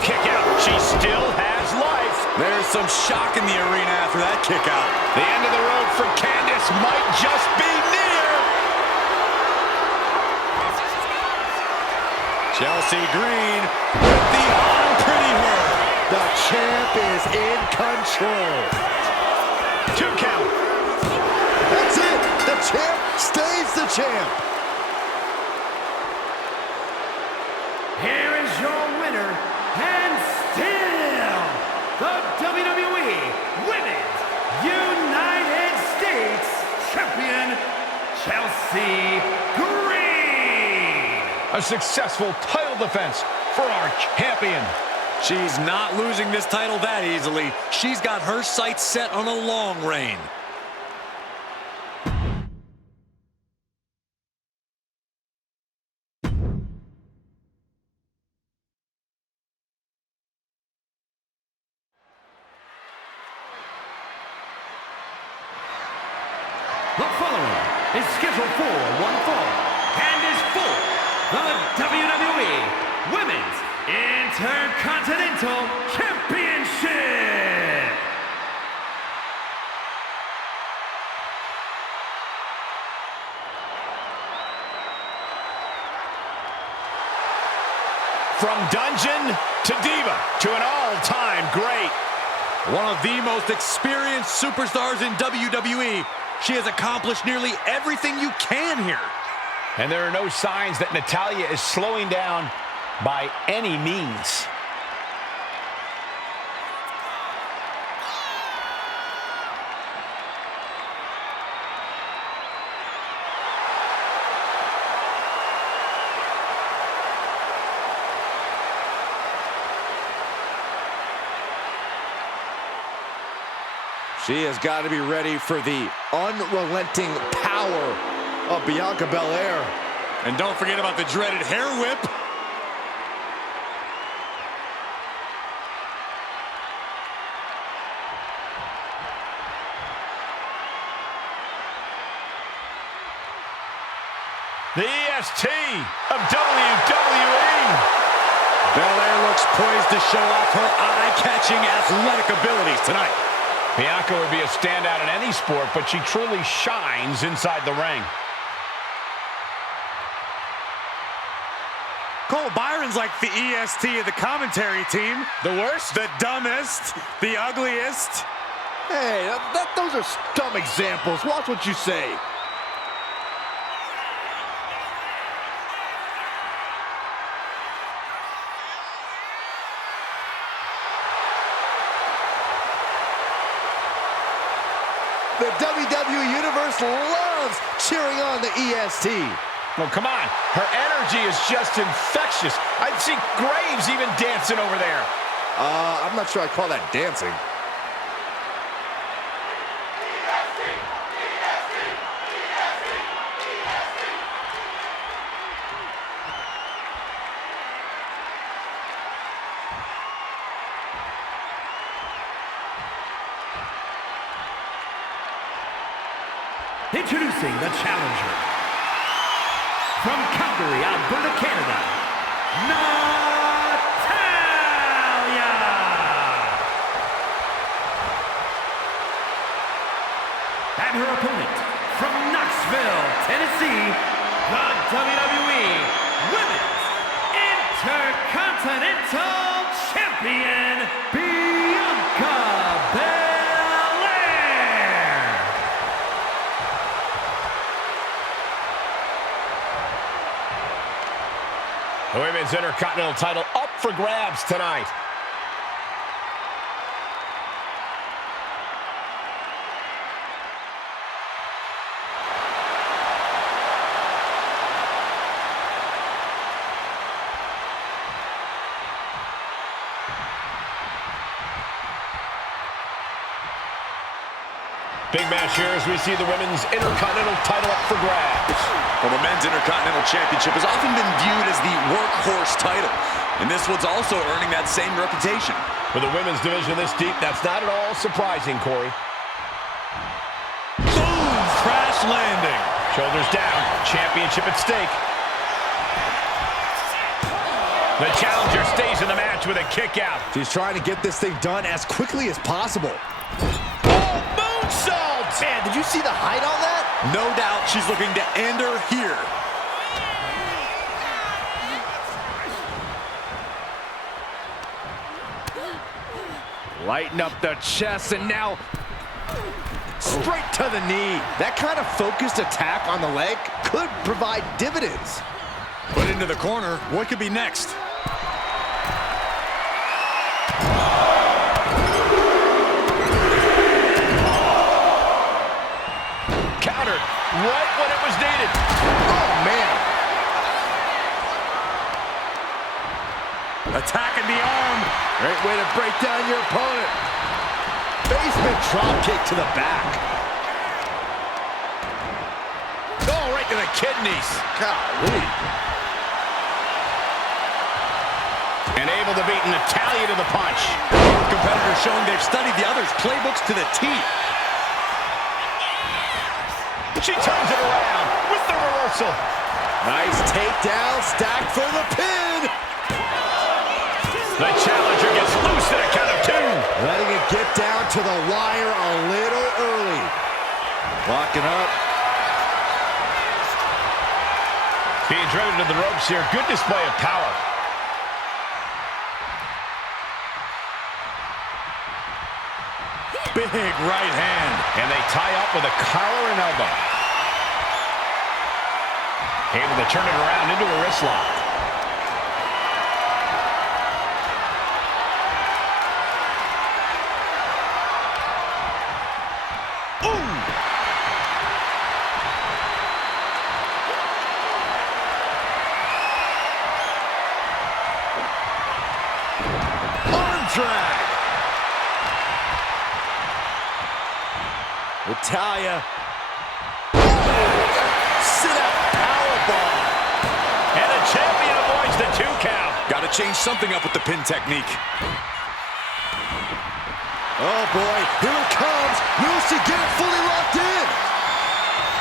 Kick out. She still has life. There's some shock in the arena after that kick out. The end of the road for Candice might just be near. Chelsea Green with the unpretty her. The champ is in control. 2 count. That's it. The champ stays the champ. Here is your winner, and still the WWE Women's United States Champion, Chelsea Green. A successful title defense for our champion. She's not losing this title that easily. She's got her sights set on a long reign. The following is scheduled for one fall and is for the WWE Women's Intercontinental Championship. From dungeon to diva to an all-time great. One of the most experienced superstars in WWE. She has accomplished nearly everything you can here. And there are no signs that Natalya is slowing down by any means. She has got to be ready for the unrelenting power of Bianca Belair. And don't forget about the dreaded hair whip. The EST of WWE. Belair looks poised to show off her eye-catching athletic abilities tonight. Bianca would be a standout in any sport, but she truly shines inside the ring. Cole Byron's like the EST of the commentary team. The worst, the dumbest, the ugliest. Hey, those are dumb examples. Watch what you say. The WWE Universe loves cheering on the EST. Well, come on. Her energy is just infectious. I see Graves even dancing over there. I'm not sure I'd call that dancing. Introducing the challenger from Calgary, Alberta, Canada, Natalya. And her opponent from Knoxville, Tennessee, the WWE Women's Intercontinental Champion, Bianca Belair. The Women's Intercontinental title up for grabs tonight. Big match here as we see the Women's Intercontinental title up for grabs. Well, the Men's Intercontinental Championship has often been viewed as the workhorse title, and this one's also earning that same reputation. With the women's division this deep, that's not at all surprising, Corey. Boom! Crash landing. Shoulders down, championship at stake. The challenger stays in the match with a kick out. She's trying to get this thing done as quickly as possible. Man, did you see the height on that? No doubt she's looking to end her here. Lighten up the chest and now straight to the knee. That kind of focused attack on the leg could provide dividends. Put into the corner. What could be next? Countered right when it was needed. Oh, man. Attacking the arm. Great way to break down your opponent. Basement drop kick to the back. Oh, right to the kidneys. Golly. And able to beat Natalya to the punch. Competitors showing they've studied the others' playbooks to the T. She turns it around with the reversal. Nice takedown, stacked for the pin. The challenger gets loose at a count of 2. Letting it get down to the wire a little early. Locking up. Being driven to the ropes here. Good display of power. Big right hand. And they tie up with a collar and elbow. Able to turn it around into a wrist lock. Ooh! Arm drag. Natalya. Sit-up powerbomb. And the champion avoids the 2 count. Got to change something up with the pin technique. Oh boy, here it comes. Will she get it fully locked in?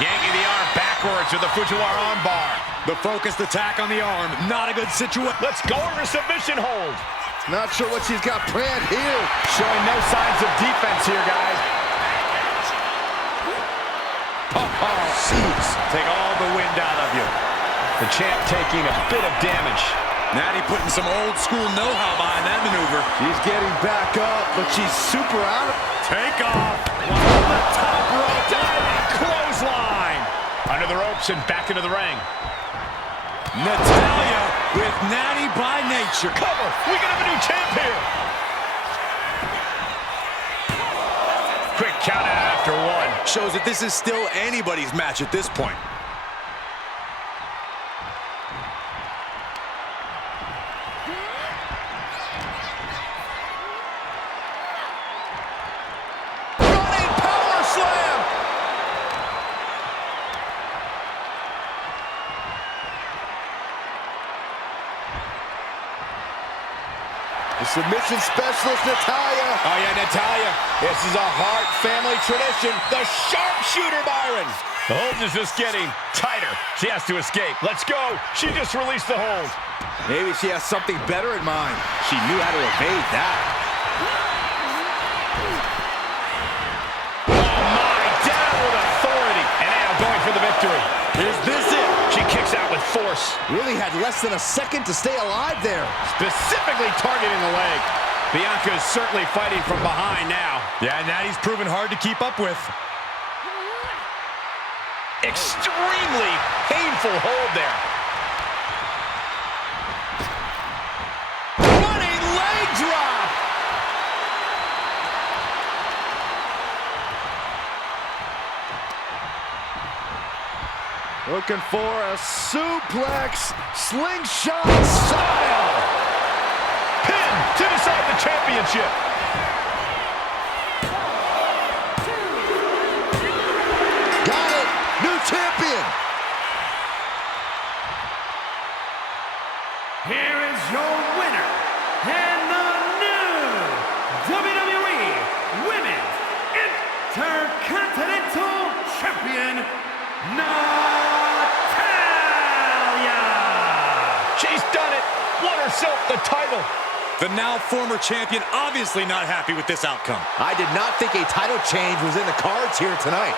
Yanking the arm backwards with the Fujiwara arm bar. The focused attack on the arm. Not a good situation. Let's go over submission hold. Not sure what she's got planned here. Showing no signs of defense here, guys. Oh, jeez. Take all the wind out of you. The champ taking a bit of damage. Natty putting some old school know-how behind that maneuver. She's getting back up, but she's super out of... Take off. On the top rope. Diving clothesline. Under the ropes and back into the ring. Natalya with Natty by nature. Cover. We can have a new champ here. Quick count out after 1. Shows that this is still anybody's match at this point. Running power slam. The submission specialist, Natalya. Oh, yeah, Natalya. This is a Hart family tradition. The sharpshooter, Byron. The hold is just getting tighter. She has to escape. Let's go. She just released the hold. Maybe she has something better in mind. She knew how to evade that. Oh, my. Down with authority. And now going for the victory. Is this it? She kicks out with force. Really had less than a second to stay alive there. Specifically targeting the leg. Bianca is certainly fighting from behind now. Yeah, Natty's proven hard to keep up with. Extremely painful hold there. Running leg drop. Looking for a suplex slingshot style. Pin to decide the championship. Got it. New champion. Here is your winner, and the new WWE Women's Intercontinental Champion, Natalya! She's done it. Won herself the title. The now former champion obviously not happy with this outcome. I did not think a title change was in the cards here tonight.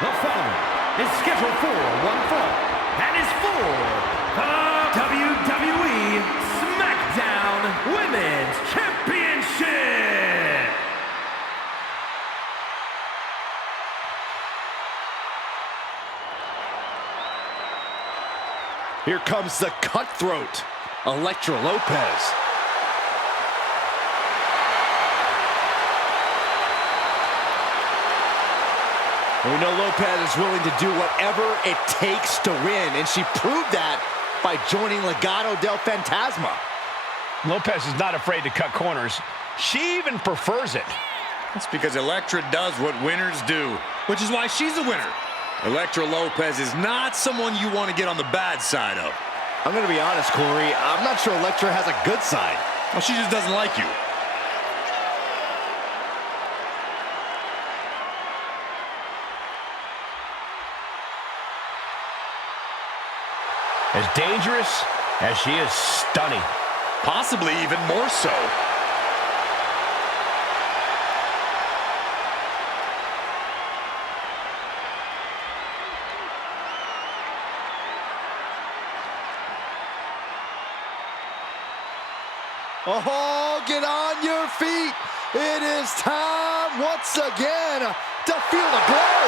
The following is scheduled for one fall and is for the WWE SmackDown Women's Championship. Here comes the cutthroat, Elektra Lopez. We know Lopez is willing to do whatever it takes to win, and she proved that by joining Legado del Fantasma. Lopez is not afraid to cut corners. She even prefers it. That's because Elektra does what winners do, which is why she's a winner. Elektra Lopez is not someone you want to get on the bad side of. I'm going to be honest, Corey. I'm not sure Elektra has a good side. Well, she just doesn't like you. As dangerous as she is stunning. Possibly even more so. Oh, get on your feet. It is time once again to feel the glow.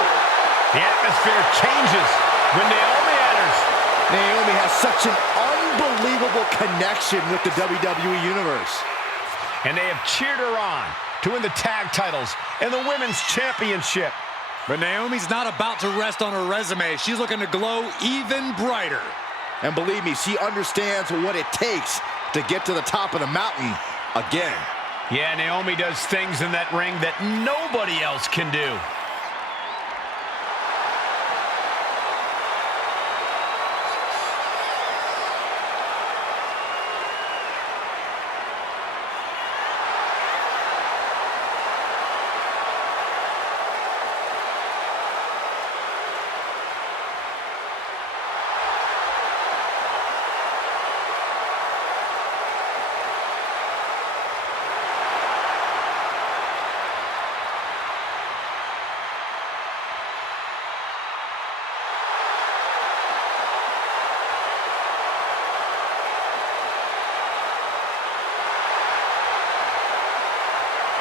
The atmosphere changes when Naomi enters. Naomi has such an unbelievable connection with the WWE Universe. And they have cheered her on to win the tag titles and the women's championship. But Naomi's not about to rest on her resume. She's looking to glow even brighter. And believe me, she understands what it takes to get to the top of the mountain again. Yeah, Naomi does things in that ring that nobody else can do.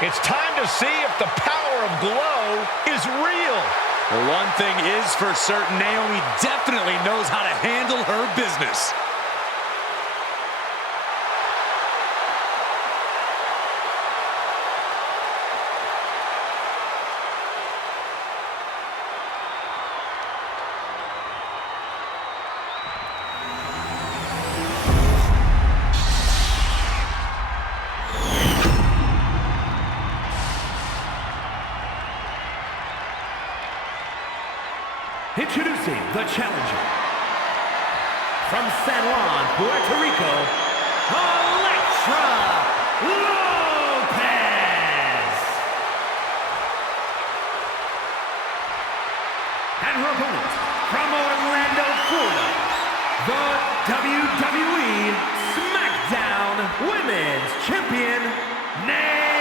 It's time to see if the power of glow is real. Well, one thing is for certain, Naomi definitely knows how to handle her business. Introducing the challenger from San Juan, Puerto Rico, Elektra Lopez. And her opponent from Orlando, Florida, the WWE SmackDown Women's Champion, Naomi.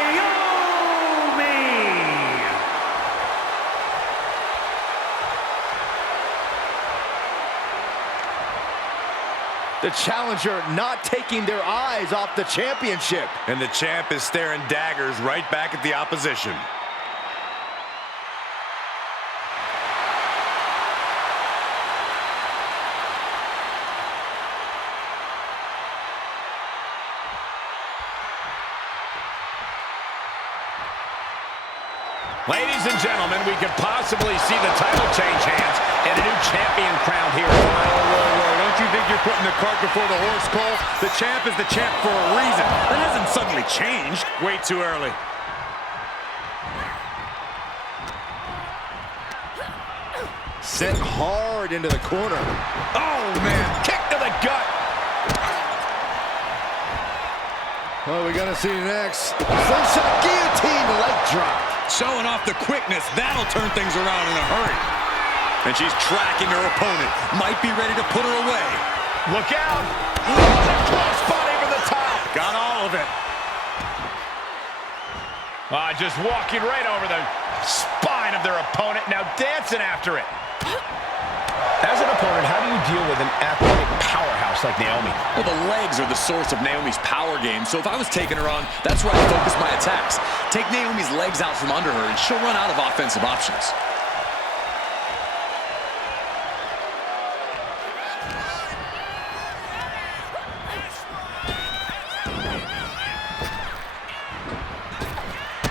The challenger not taking their eyes off the championship. And the champ is staring daggers right back at the opposition. Ladies and gentlemen, we could possibly see the title change hands and a new champion crowned here tonight. Whoa. Don't you think you're putting the cart before the horse, Cole? The champ is the champ for a reason. That hasn't suddenly changed. Way too early. Sent hard into the corner. Oh, man. Kick to the gut. What are we going to see next? Slingshot guillotine, leg drop. Showing off the quickness. That'll turn things around in a hurry. And she's tracking her opponent. Might be ready to put her away. Look out. What a crossbody for the top. Got all of it. Just walking right over the spine of their opponent. Now dancing after it. As an opponent, how do you deal with an athletic powerhouse like Naomi? Well, the legs are the source of Naomi's power game, so if I was taking her on, that's where I'd focus my attacks. Take Naomi's legs out from under her, and she'll run out of offensive options.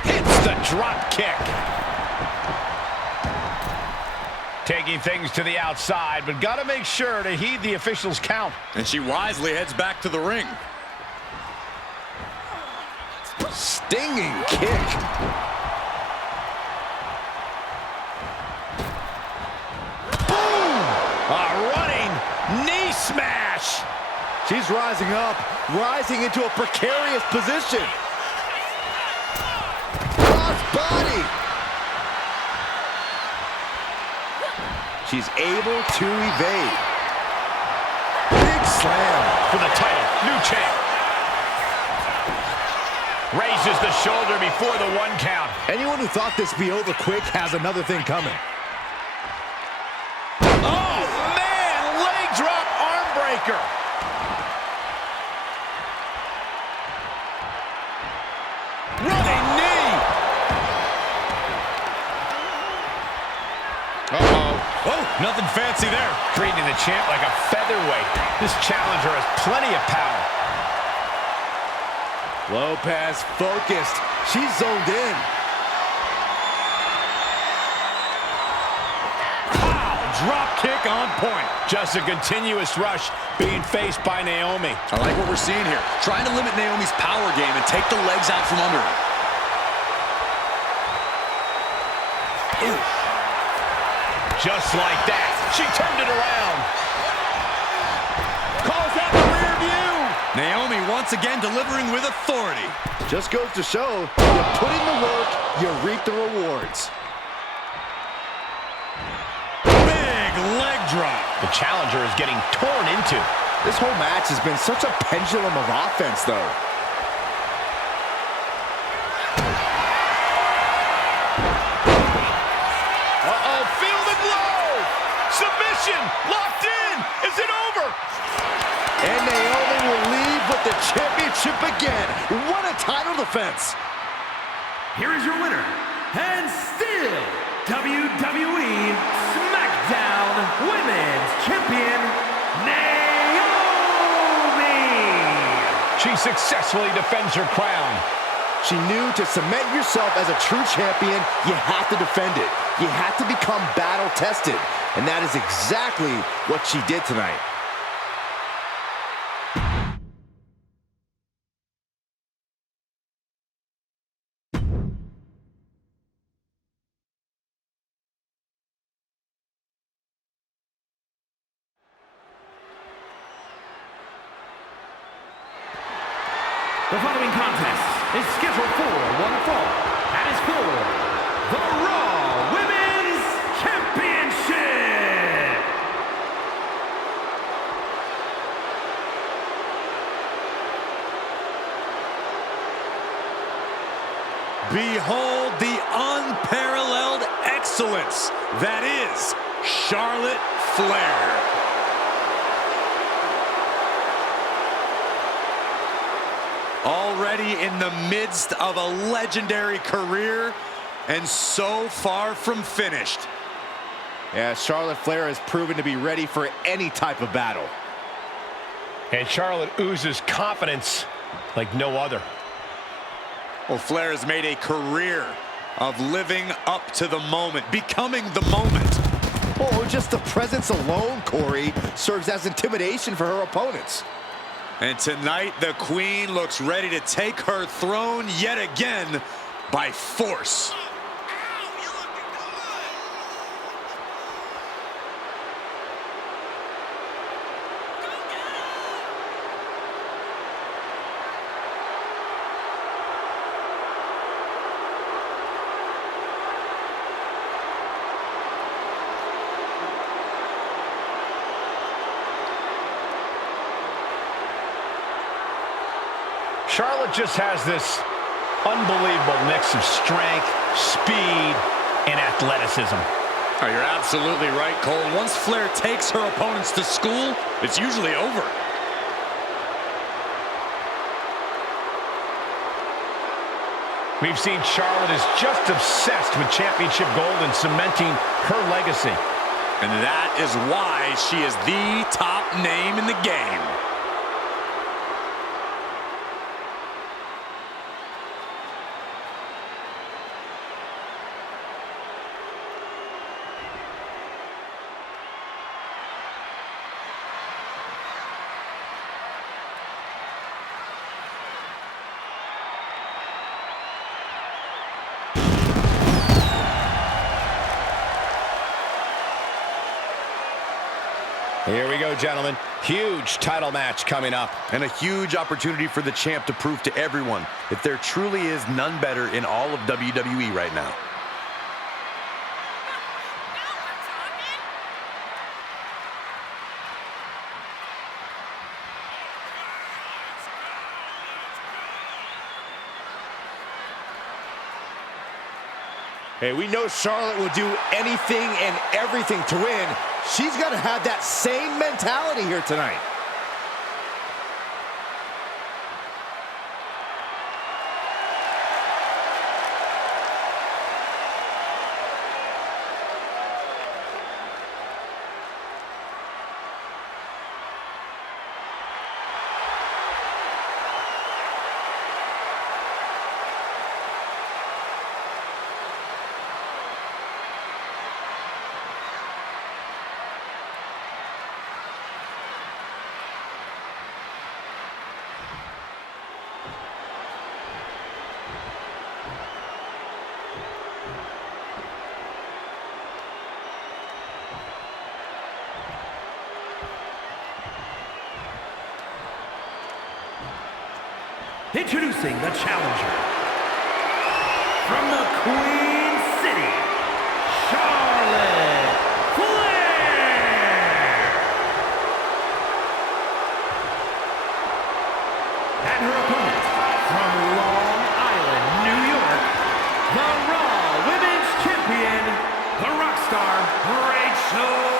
Hits the drop kick. Taking things to the outside, but got to make sure to heed the official's count. And she wisely heads back to the ring. Stinging kick. Boom! A running knee smash. She's rising up, rising into a precarious position. Cross body. She's able to evade. Big slam. For the title, new champ. Raises the shoulder before the 1 count. Anyone who thought this would be over quick has another thing coming. Oh, man! Leg drop arm breaker. Running knee. Uh-oh. Oh, nothing fancy there. Treating the champ like a featherweight. This challenger has plenty of power. Lopez focused. She's zoned in. Pow! Drop kick on point. Just a continuous rush being faced by Naomi. I like what we're seeing here. Trying to limit Naomi's power game and take the legs out from under her. Ooh. Just like that. She turned it around. Calls out the rear view. Naomi once again delivering with authority. Just goes to show, you put in the work, you reap the rewards. Big leg drop. The challenger is getting torn into. This whole match has been such a pendulum of offense, though. Uh-oh, feel the glow! Submission, locked in! Is it over? And Naomi will leave with the championship again. What a title defense. Here is your winner, and still WWE SmackDown Women's Champion, Naomi! She successfully defends her crown. She knew to cement yourself as a true champion, you have to defend it. You have to become battle-tested. And that is exactly what she did tonight. The following contest is scheduled for one fall and is for the Raw Women's Championship. Behold the unparalleled excellence that is Charlotte Flair. Already in the midst of a legendary career and so far from finished. Yeah, Charlotte Flair has proven to be ready for any type of battle. And Charlotte oozes confidence like no other. Well, Flair has made a career of living up to the moment, becoming the moment. Oh, just the presence alone, Corey, serves as intimidation for her opponents. And tonight, the Queen looks ready to take her throne yet again by force. Charlotte just has this unbelievable mix of strength, speed, and athleticism. Oh, you're absolutely right, Cole. Once Flair takes her opponents to school, it's usually over. We've seen Charlotte is just obsessed with championship gold and cementing her legacy. And that is why she is the top name in the game. Here we go, gentlemen. Huge title match coming up. And a huge opportunity for the champ to prove to everyone that there truly is none better in all of WWE right now. Hey, we know Charlotte will do anything and everything to win. She's got to have that same mentality here tonight. Introducing the challenger from the Queen City, Charlotte Flair. And her opponent from Long Island, New York, the Raw Women's Champion, the Rockstar Rachel.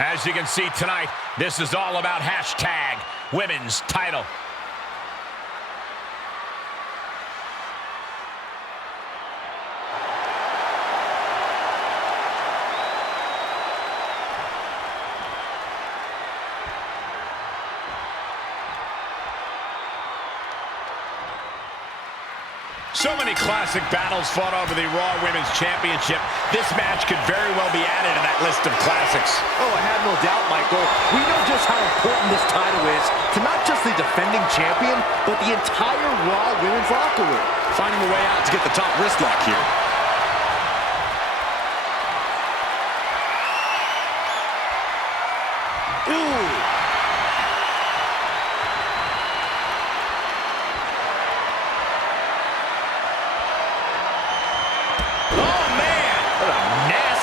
As you can see tonight, this is all about hashtag women's title. So many classic battles fought over the Raw Women's Championship. This match could very well be added to that list of classics. Oh, I have no doubt, Michael. We know just how important this title is to not just the defending champion, but the entire Raw Women's locker room. Finding a way out to get the top wrist lock here. Ooh.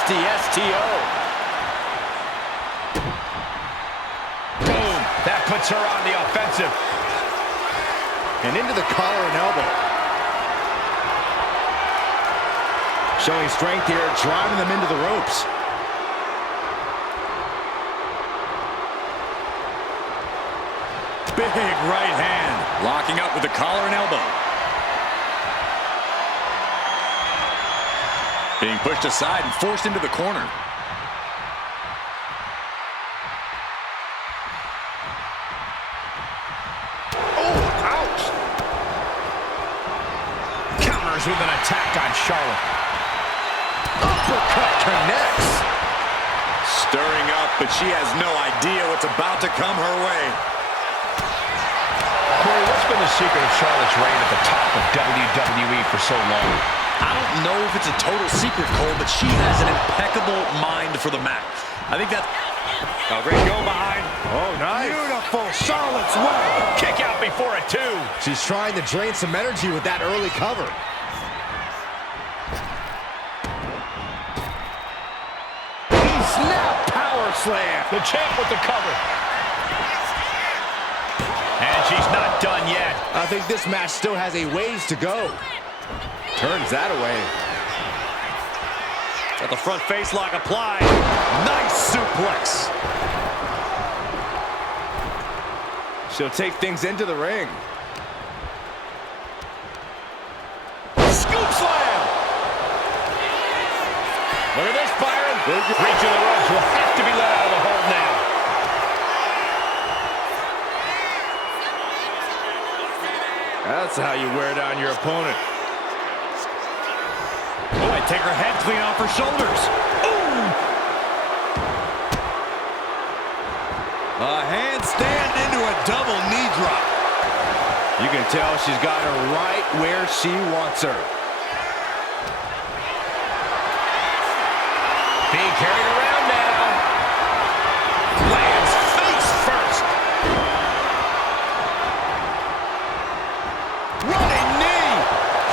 STO. Boom. That puts her on the offensive. And into the collar and elbow. Showing strength here, driving them into the ropes. Big right hand. Locking up with the collar and elbow. Being pushed aside and forced into the corner. Oh, ouch! Counters with an attack on Charlotte. Uppercut connects. Stirring up, but she has no idea what's about to come her way. Corey, what's been the secret of Charlotte's reign at the top of WWE for so long? I don't know if it's a total secret, Cole, but she has an impeccable mind for the mat. I think that's a great go behind. Oh, nice. Beautiful Charlotte's way. Kick out before a 2. She's trying to drain some energy with that early cover. Snap power slam. The champ with the cover. And she's not done yet. I think this match still has a ways to go. Turns that away. Got the front face lock applied. Nice suplex. She'll take things into the ring. Scoop slam. Look at this, Byron. Reaching the ropes will have to be let out of the hold now. That's how you wear down your opponent. Oh, I take her head clean off her shoulders. Ooh! A handstand into a double knee drop. You can tell she's got her right where she wants her. carried around now. Lands face first. Running knee.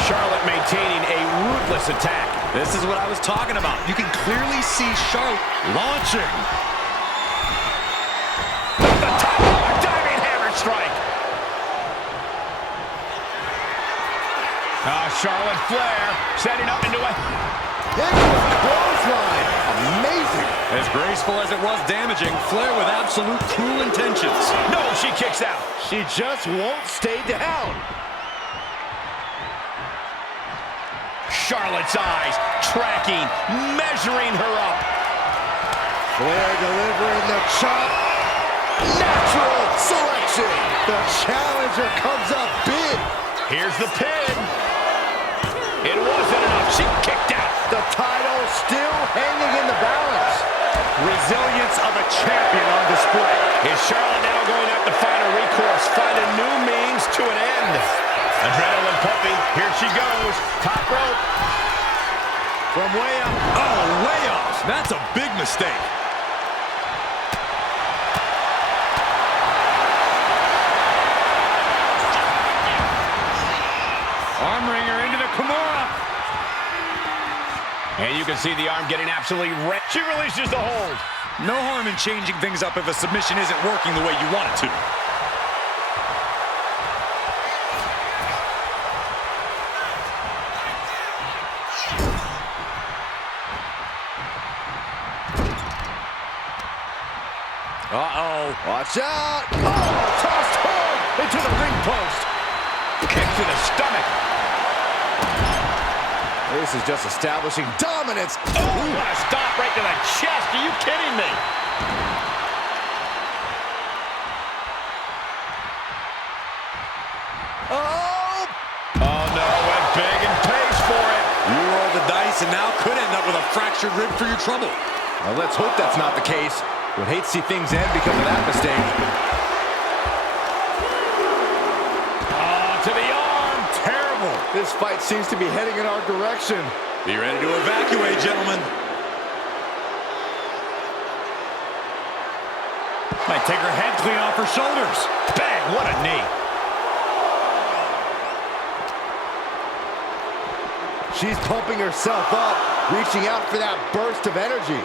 Charlotte maintaining a ruthless attack. This is what I was talking about. You can clearly see Charlotte launching. At the top, a diving hammer strike. Charlotte Flair setting up into a clothesline. Amazing. As graceful as it was damaging, Flair with absolute cruel intentions. No, she kicks out. She just won't stay down. Charlotte's eyes tracking, measuring her up. Flair delivering the chop. Natural selection. The challenger comes up big. Here's the pin. It wasn't enough. She kicked out. The title still hanging in the balance. Resilience of a champion on display. Is Charlotte now going to have to find a recourse, find a new means to an end? Adrenaline pumping. Here she goes. Top rope. From way up. Oh, way off. That's a big mistake. Arm wringer into the Kimura. And you can see the arm getting absolutely wrecked. She releases the hold. No harm in changing things up if a submission isn't working the way you want it to. Uh-oh. Watch out. Oh, tossed hard into the ring post. Kick to the stomach. This is just establishing dominance. Oh, what a stop right to the chest. Are you kidding me? Oh! Oh, no. Went big and pays for it. You roll the dice and now could end up with a fractured rib for your trouble. Now let's hope that's not the case. Would hate to see things end because of that mistake. Oh, to the arm. Terrible. This fight seems to be heading in our direction. Be ready to evacuate, gentlemen. Might take her head clean off her shoulders. Bang, what a knee. She's pumping herself up, reaching out for that burst of energy.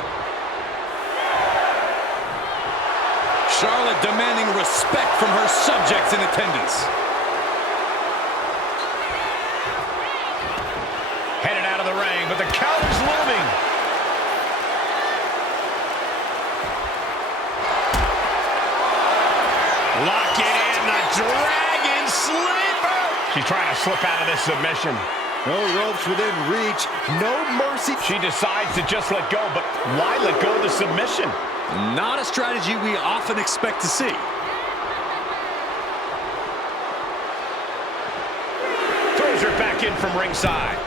Charlotte demanding respect from her subjects in attendance. Headed out of the ring, but the counter's looming. Lock it in, the Dragon Sleeper. She's trying to slip out of this submission. No ropes within reach, no mercy. She decides to just let go, but why let go of the submission? Not a strategy we often expect to see. Throws her back in from ringside.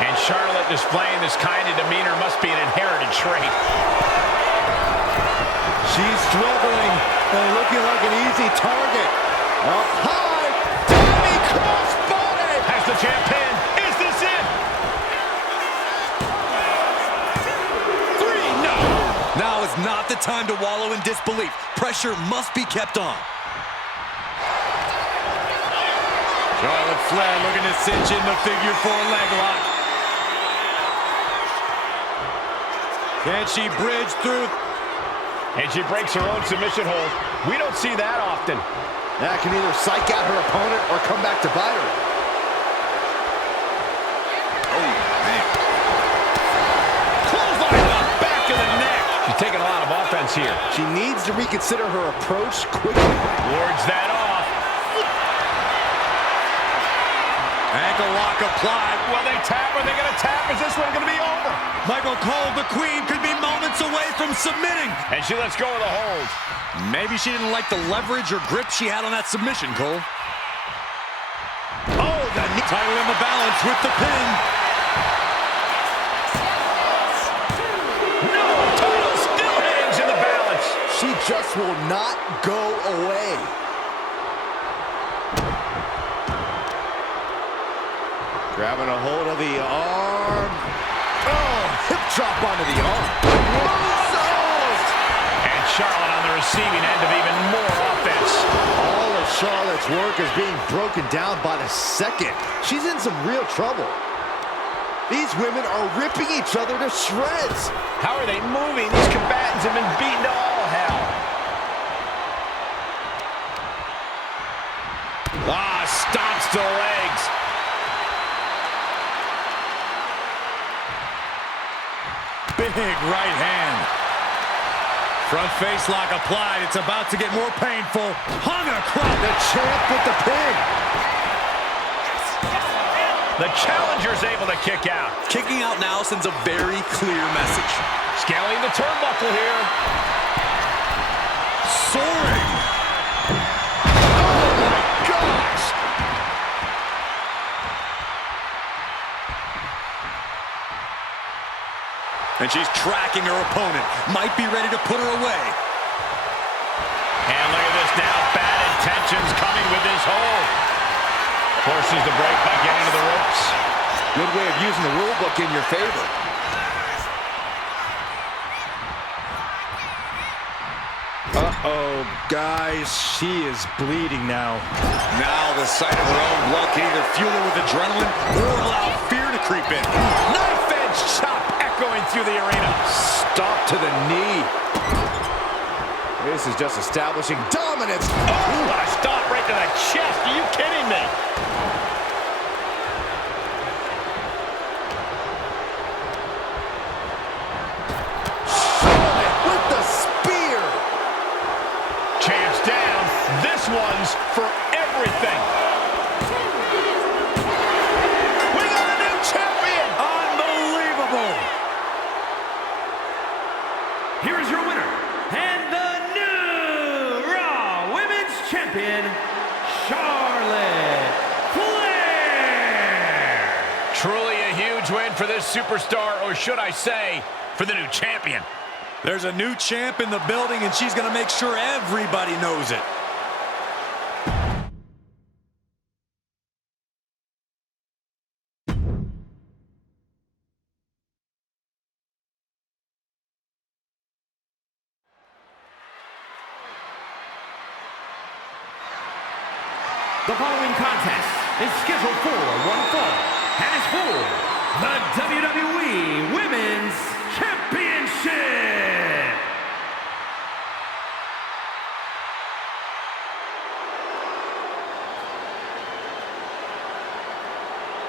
And Charlotte displaying this kind of demeanor must be an inherited trait. She's struggling and looking like an easy target. Up high, diving crossbody. Has the champ pinned. Is this it? 3, no. Now is not the time to wallow in disbelief. Pressure must be kept on. Charlotte Flair looking to cinch in the figure 4 leg lock. Can she bridge through? And she breaks her own submission hold. We don't see that often. That can either psych out her opponent or come back to bite her. Oh, man. Clothesline to the back of the neck. She's taking a lot of offense here. She needs to reconsider her approach quickly. Wards that off. Ankle lock applied. Will they tap? Are they going to tap? Is this one going to be over? Michael Cole, the queen, could be moments away from submitting. And she lets go of the hold. Maybe she didn't like the leverage or grip she had on that submission, Cole. Oh, the knee. Title in the balance with the pin. No, title still hangs in the balance. She just will not go away. Grabbing a hold of the arm. Oh, hip chop onto the arm. Moonsault! And Charlotte on the receiving end of even more offense. All of Charlotte's work is being broken down by the second. She's in some real trouble. These women are ripping each other to shreds. How are they moving? These combatants have been beaten to all hell. Stomps to the legs. Big right hand. Front face lock applied. It's about to get more painful. Hung across. The champ with the pin. The challenger's able to kick out. Kicking out now sends a very clear message. Scaling the turnbuckle here. Soaring. Oh my gosh! And she's tracking her opponent. Might be ready to put her away. And look at this now. Bad intentions coming with this hold. Forces the break by getting to the ropes. Good way of using the rule book in your favor. Uh-oh, guys, she is bleeding now. Now the sight of her own blood can either fuel her with adrenaline or allow fear to creep in. Knife edge chop echoing through the arena. Stop to the knee. This is just establishing dominance. Oh, what a stop right to the chest. Are you kidding me? With the spear. Champ's down. This one's for everything. We got a new champion. Unbelievable. Here is your winner, and the new Raw Women's Champion, Charlotte Flair. Truly a huge win for this superstar, or should I say, for the new champion. There's a new champ in the building, and she's going to make sure everybody knows it. The following contest is scheduled for one fall and is for the WWE Women's Championship.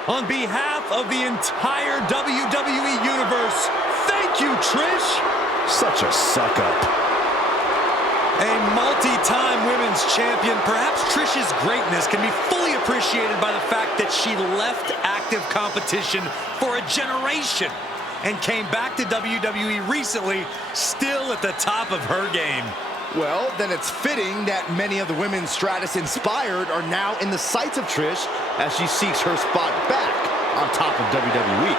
On behalf of the entire WWE Universe, thank you, Trish. Such a suck-up. A multi-time women's champion, perhaps Trish's greatness can be fully appreciated by the fact that she left active competition for a generation and came back to WWE recently, still at the top of her game. Well, then it's fitting that many of the women Stratus inspired are now in the sights of Trish as she seeks her spot back on top of WWE.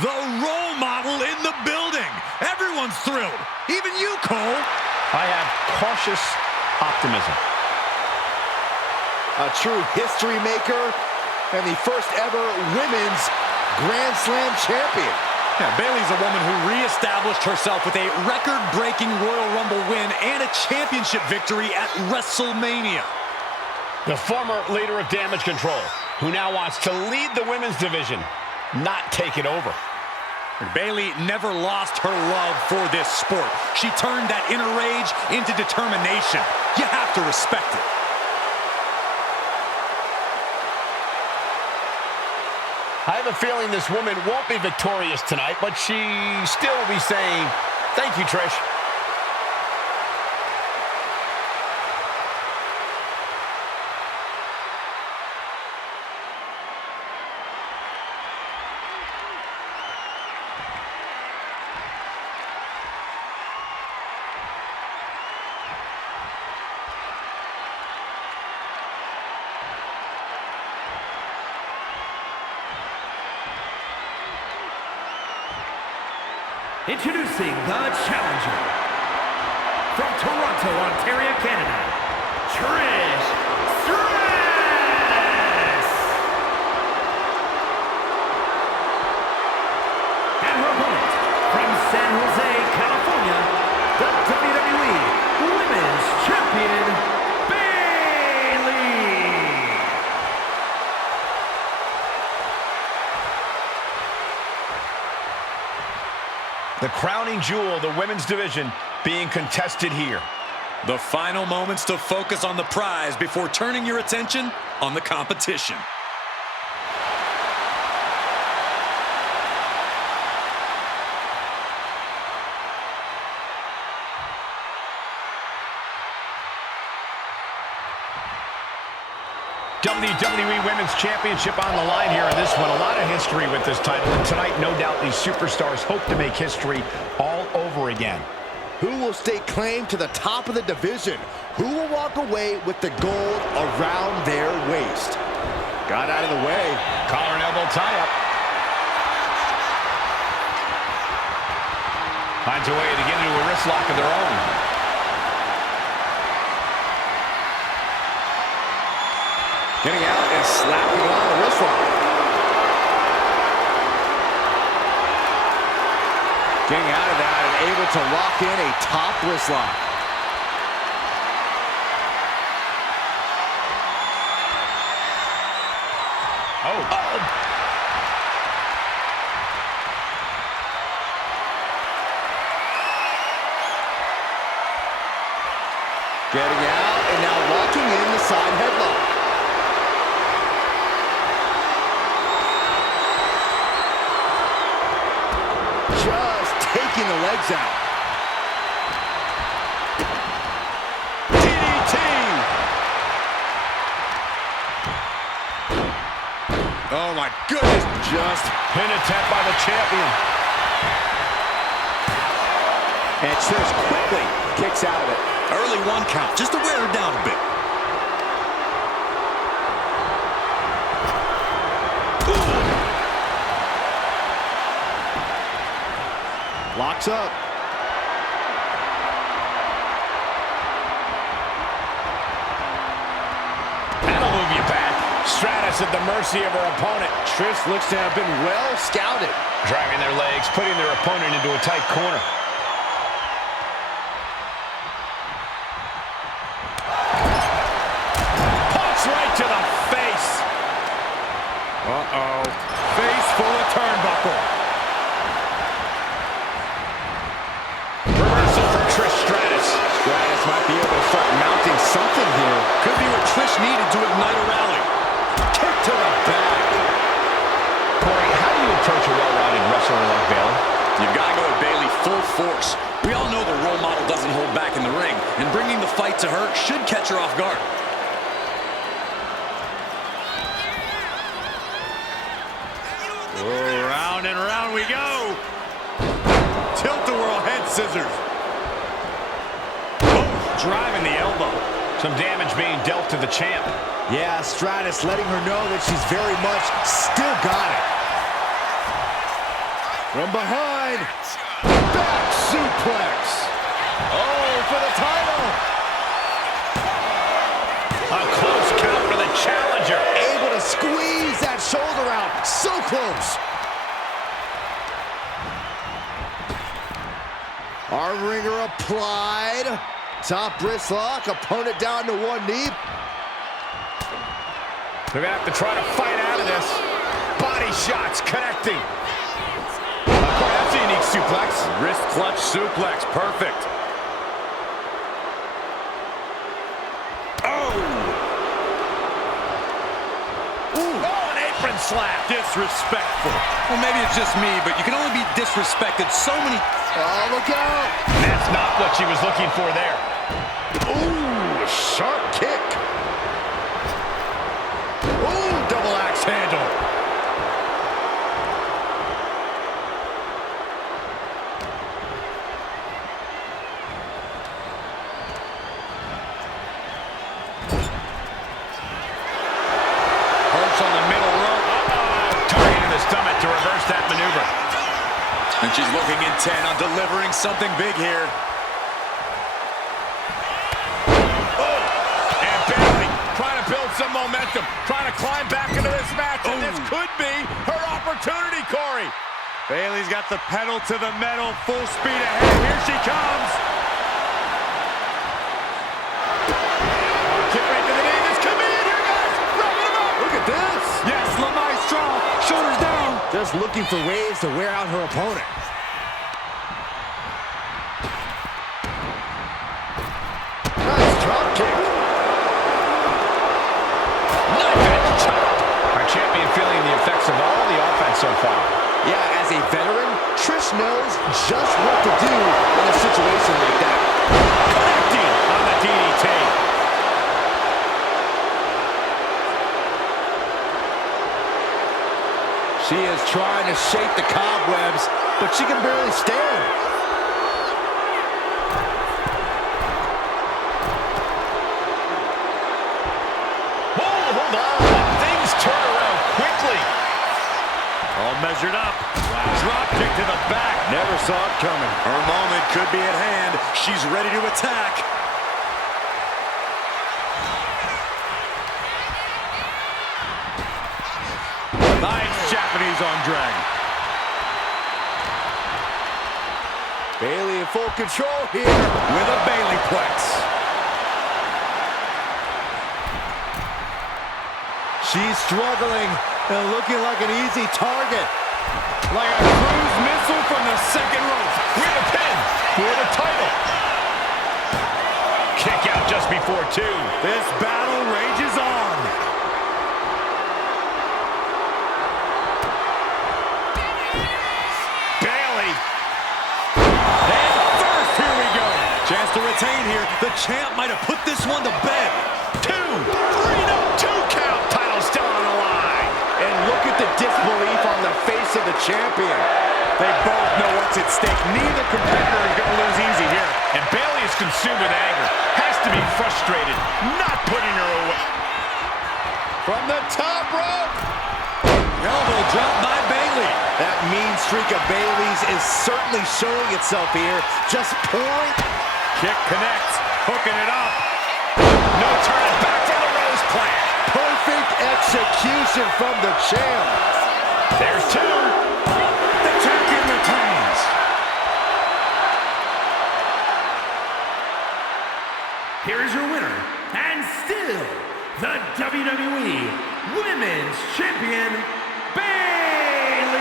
The role model in the building. Everyone's thrilled. Even you, Cole. I have cautious optimism. A true history maker and the first ever women's Grand Slam champion. Yeah, Bayley's a woman who reestablished herself with a record-breaking Royal Rumble win and a championship victory at WrestleMania. The former leader of Damage Control, who now wants to lead the women's division, not take it over. Bayley never lost her love for this sport. She turned that inner rage into determination. You have to respect it. I have a feeling this woman won't be victorious tonight, but she still will be saying, thank you, Trish. Introducing the challenger from Toronto, Ontario, Canada, Trish Stratus. And her opponent from San Jose, California, the WWE Women's Champion, Bayley. The crowning jewel of the women's division being contested here. The final moments to focus on the prize before turning your attention on the competition. WWE Women's Championship on the line here in this one. A lot of history with this title, and tonight, no doubt, these superstars hope to make history all over again. Who will stake claim to the top of the division? Who will walk away with the gold around their waist? Got out of the way. Collar and elbow tie-up. Finds a way to get into a wrist lock of their own. Getting out and slapping on the wrist lock. Getting out of that and able to lock in a top wrist lock. Getting out and now locking in the side headlock. Just taking the legs out. DDT! Oh my goodness. Just Pin attempt by the champion. and Trish quickly kicks out of it. Early 1 count, just to wear her down a bit. Locks up. That'll move you back. Stratus at the mercy of her opponent. Trish looks to have been well scouted. Driving their legs, putting their opponent into a tight corner. Punch right to the face. Uh-oh. Face full of turnbuckle. Reversal from Trish Stratus. Stratus might be able to start mounting something here. Could be what Trish needed to ignite a rally. Kick to the back. Corey, how do you approach a well-rounded wrestler like Bayley? You've got to go with Bayley full force. We all know the role model doesn't hold back in the ring, and bringing the fight to her should catch her off guard. Oh, round and round we go. Tilt-a-whirl head scissors. Oh, driving the elbow. Some damage being dealt to the champ. Yeah, Stratus letting her know that she's very much still got it. From behind, back suplex. Oh, for the title. A close count for the challenger. Able to squeeze that shoulder out. So close. Arm wringer applied. Top wrist lock. Opponent down to one knee. They're going to have to try to fight out of this. Body shots connecting. That's a unique suplex. Wrist clutch suplex, perfect. Oh, an apron slap. Disrespectful. Well, maybe it's just me, but you can only be disrespected so many... Oh, look out. That's not what she was looking for there. Ooh, sharp kick. Ooh, double axe handle. Perch on the middle rope. Targeting the stomach to reverse that maneuver. And she's looking intent on delivering something big here. And Bayley trying to build some momentum, trying to climb back into this match, and this could be her opportunity, Corey. Bayley's got the pedal to the metal, full speed ahead. Here she comes. Get ready for the knee. This could be it here, guys. Wrapping him up. Look at this. Yes, La Maestra, shoulders down. Just looking for ways to wear out her opponent. Nice drop kick. Knife edge chop. Our champion feeling the effects of all the offense so far. Yeah, as a veteran, Trish knows just what to do in a situation like that. Connecting on the DDT. She is trying to shake the cobwebs, but she can barely stand. Hold on. Things turn around quickly. All measured up. Drop kick to the back. Never saw it coming. Her moment could be at hand. She's ready to attack. Nice Japanese arm drag. Bayley in full control here with a Bayleyplex. She's struggling and looking like an easy target. Like a cruise missile from the second rope. With a pin. For the title. Kick out just before 2. This battle rages on. Bayley. And first, here we go. Chance to retain here. The champ might have put this one to bed. 2, 3, no, 2 count. Title still on the line. And look at the disbelief on the face of the champion. They both know what's at stake. Neither competitor is going to lose easy here. And Bayley is consumed with anger. Has to be frustrated. Not putting her away. From the top rope. Elbow drop by Bayley. That mean streak of Bayley's is certainly showing itself here. Just pouring. Kick connects. Hooking it up. No turning back from the Rose plant. Perfect execution from the champ. There's 2. The champion retains. Here is your winner, and still the WWE Women's Champion, Bayley.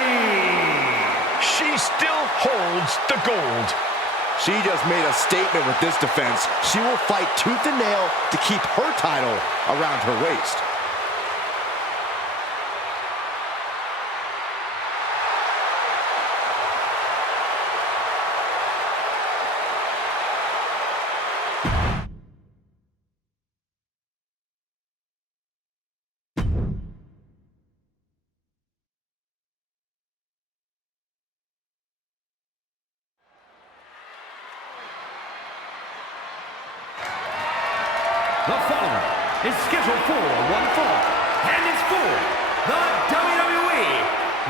She still holds the gold. She just made a statement with this defense. She will fight tooth and nail to keep her title around her waist. The following is scheduled for one fall, and it's for the WWE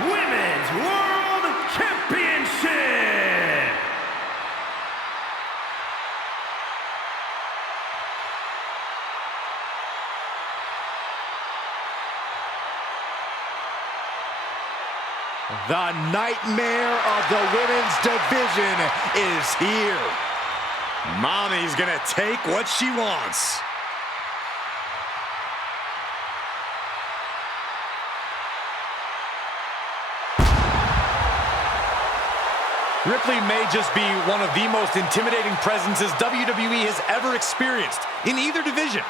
Women's World Championship. The nightmare of the women's division is here. Mommy's gonna take what she wants. Ripley may just be one of the most intimidating presences WWE has ever experienced in either division.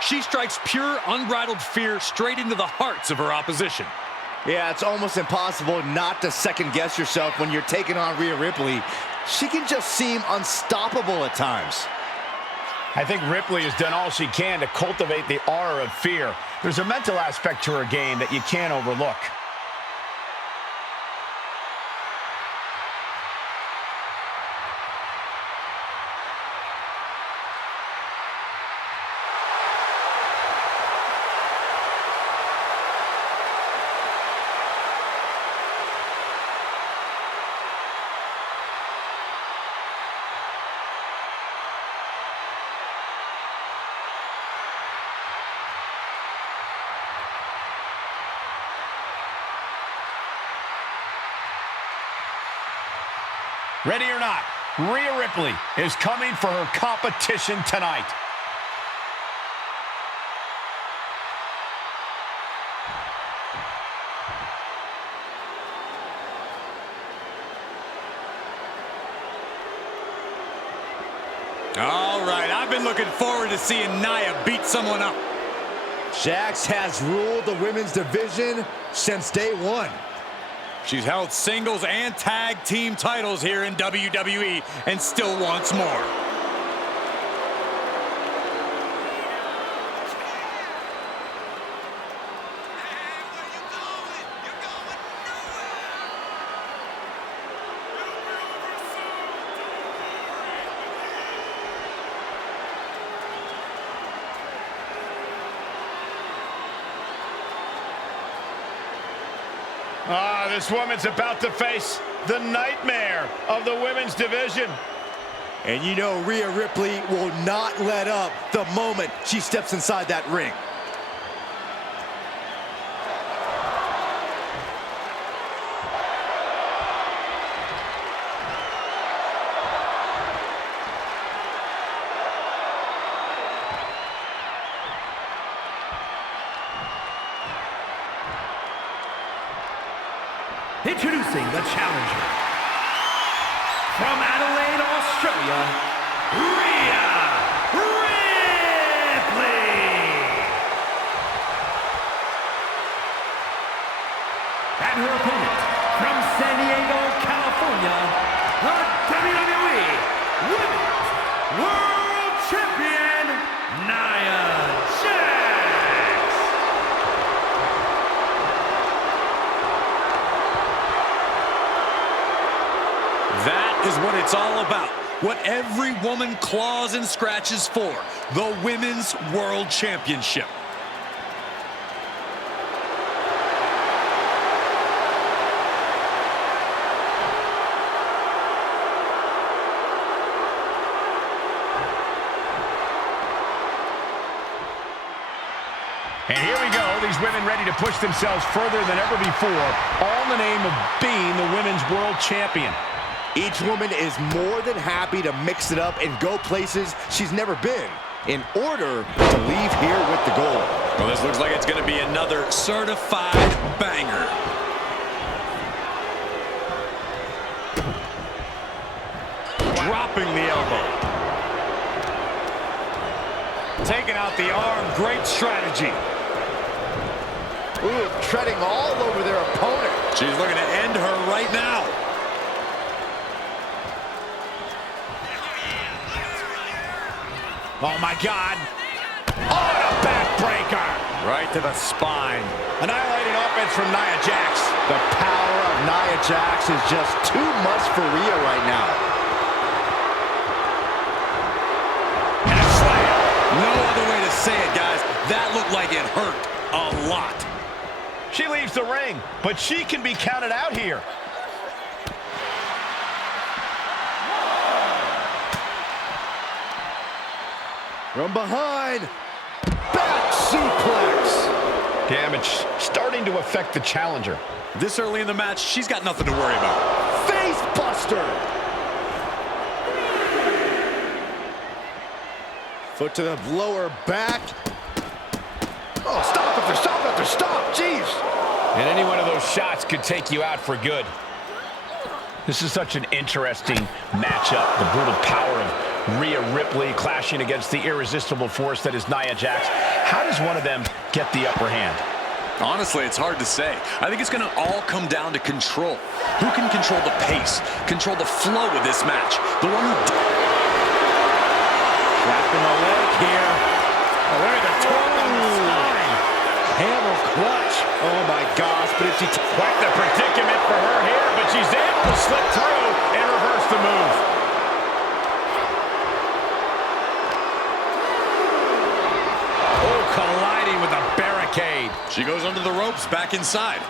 She strikes pure, unbridled fear straight into the hearts of her opposition. Yeah, it's almost impossible not to second-guess yourself when you're taking on Rhea Ripley. She can just seem unstoppable at times. I think Ripley has done all she can to cultivate the aura of fear. There's a mental aspect to her game that you can't overlook. Ready or not, Rhea Ripley is coming for her competition tonight. All right, I've been looking forward to seeing Nia beat someone up. Jax has ruled the women's division since day one. She's held singles and tag team titles here in WWE and still wants more. This woman's about to face the nightmare of the women's division. And you know Rhea Ripley will not let up the moment she steps inside that ring. Introducing the challenger, from Adelaide, Australia, Rhea Ripley. And her opponent, from San Diego, California, the WWE Women's World Champion, Nia Jax. That is what it's all about. What every woman claws and scratches for. The Women's World Championship. And here we go, these women ready to push themselves further than ever before, all in the name of being the Women's World Champion. Each woman is more than happy to mix it up and go places she's never been in order to leave here with the gold. Well, this looks like it's going to be another certified banger. Dropping the elbow. Taking out the arm, great strategy. Ooh, treading all over their opponent. She's looking to end her right now. Oh my God. Oh, and a backbreaker. Right to the spine. Annihilating offense from Nia Jax. The power of Nia Jax is just too much for Rhea right now. And a slam. No other way to say it, guys. That looked like it hurt a lot. She leaves the ring, but she can be counted out here. From behind, back suplex. Damage starting to affect the challenger. This early in the match, she's got nothing to worry about. Face buster. Foot to the lower back. Oh, stop after stop after stop. Jeez. And any one of those shots could take you out for good. This is such an interesting matchup. The brutal power of Rhea Ripley clashing against the irresistible force that is Nia Jax. How does one of them get the upper hand? Honestly, it's hard to say. I think it's going to all come down to control. Who can control the pace, control the flow of this match? The one who... Wrapping the leg here. Oh, look at the torque on the spine. Hammer clutch. Oh my gosh, but if she... Quite the predicament for her here, but she's able to slip through and reverse the move. Oh, colliding with a barricade. She goes under the ropes, back inside.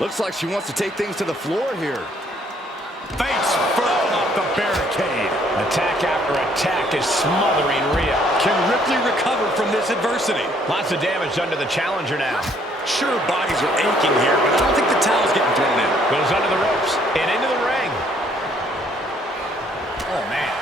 Looks like she wants to take things to the floor here. Face first. off the barricade. Attack after attack is smothering Rhea. Can Ripley recover from this adversity? Lots of damage done to the challenger now. Sure, bodies are aching here, but I don't think the towel's getting thrown in. Goes under the ropes and into the ring. Oh, man.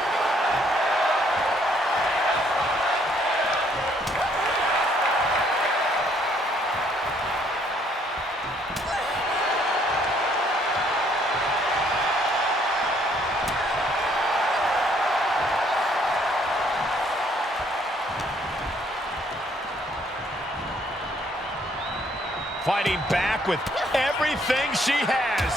Fighting back with everything she has.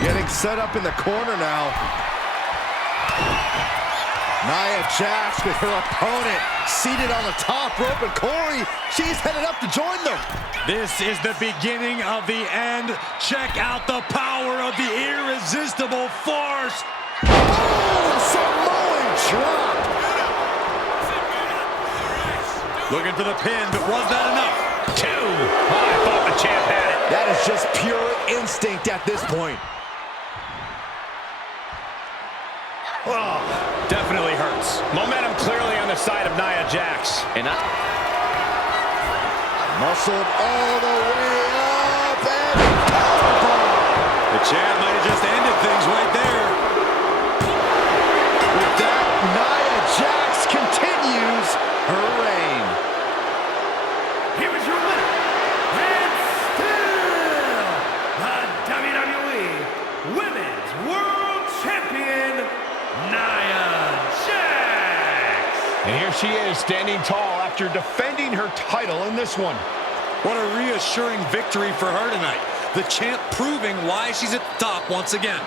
Getting set up in the corner now. Nia Jax with her opponent seated on the top rope, and Corey, she's headed up to join them. This is the beginning of the end. Check out the power of the irresistible force. Oh, Samoan drop. Looking for the pin, but was that enough? 2. Oh, I thought the champ had it. That is just pure instinct at this point. Oh, Definitely hurts. momentum clearly on the side of Nia Jax. And Muscled all the way up, and powerbomb. The champ might have just ended things right there. With that, Nia Jax continues her reign. Here is your winner, and still the WWE Women's World Champion, Nia Jax. And here she is, standing tall after defending her title in this one. What a reassuring victory for her tonight. The champ proving why she's at the top once again.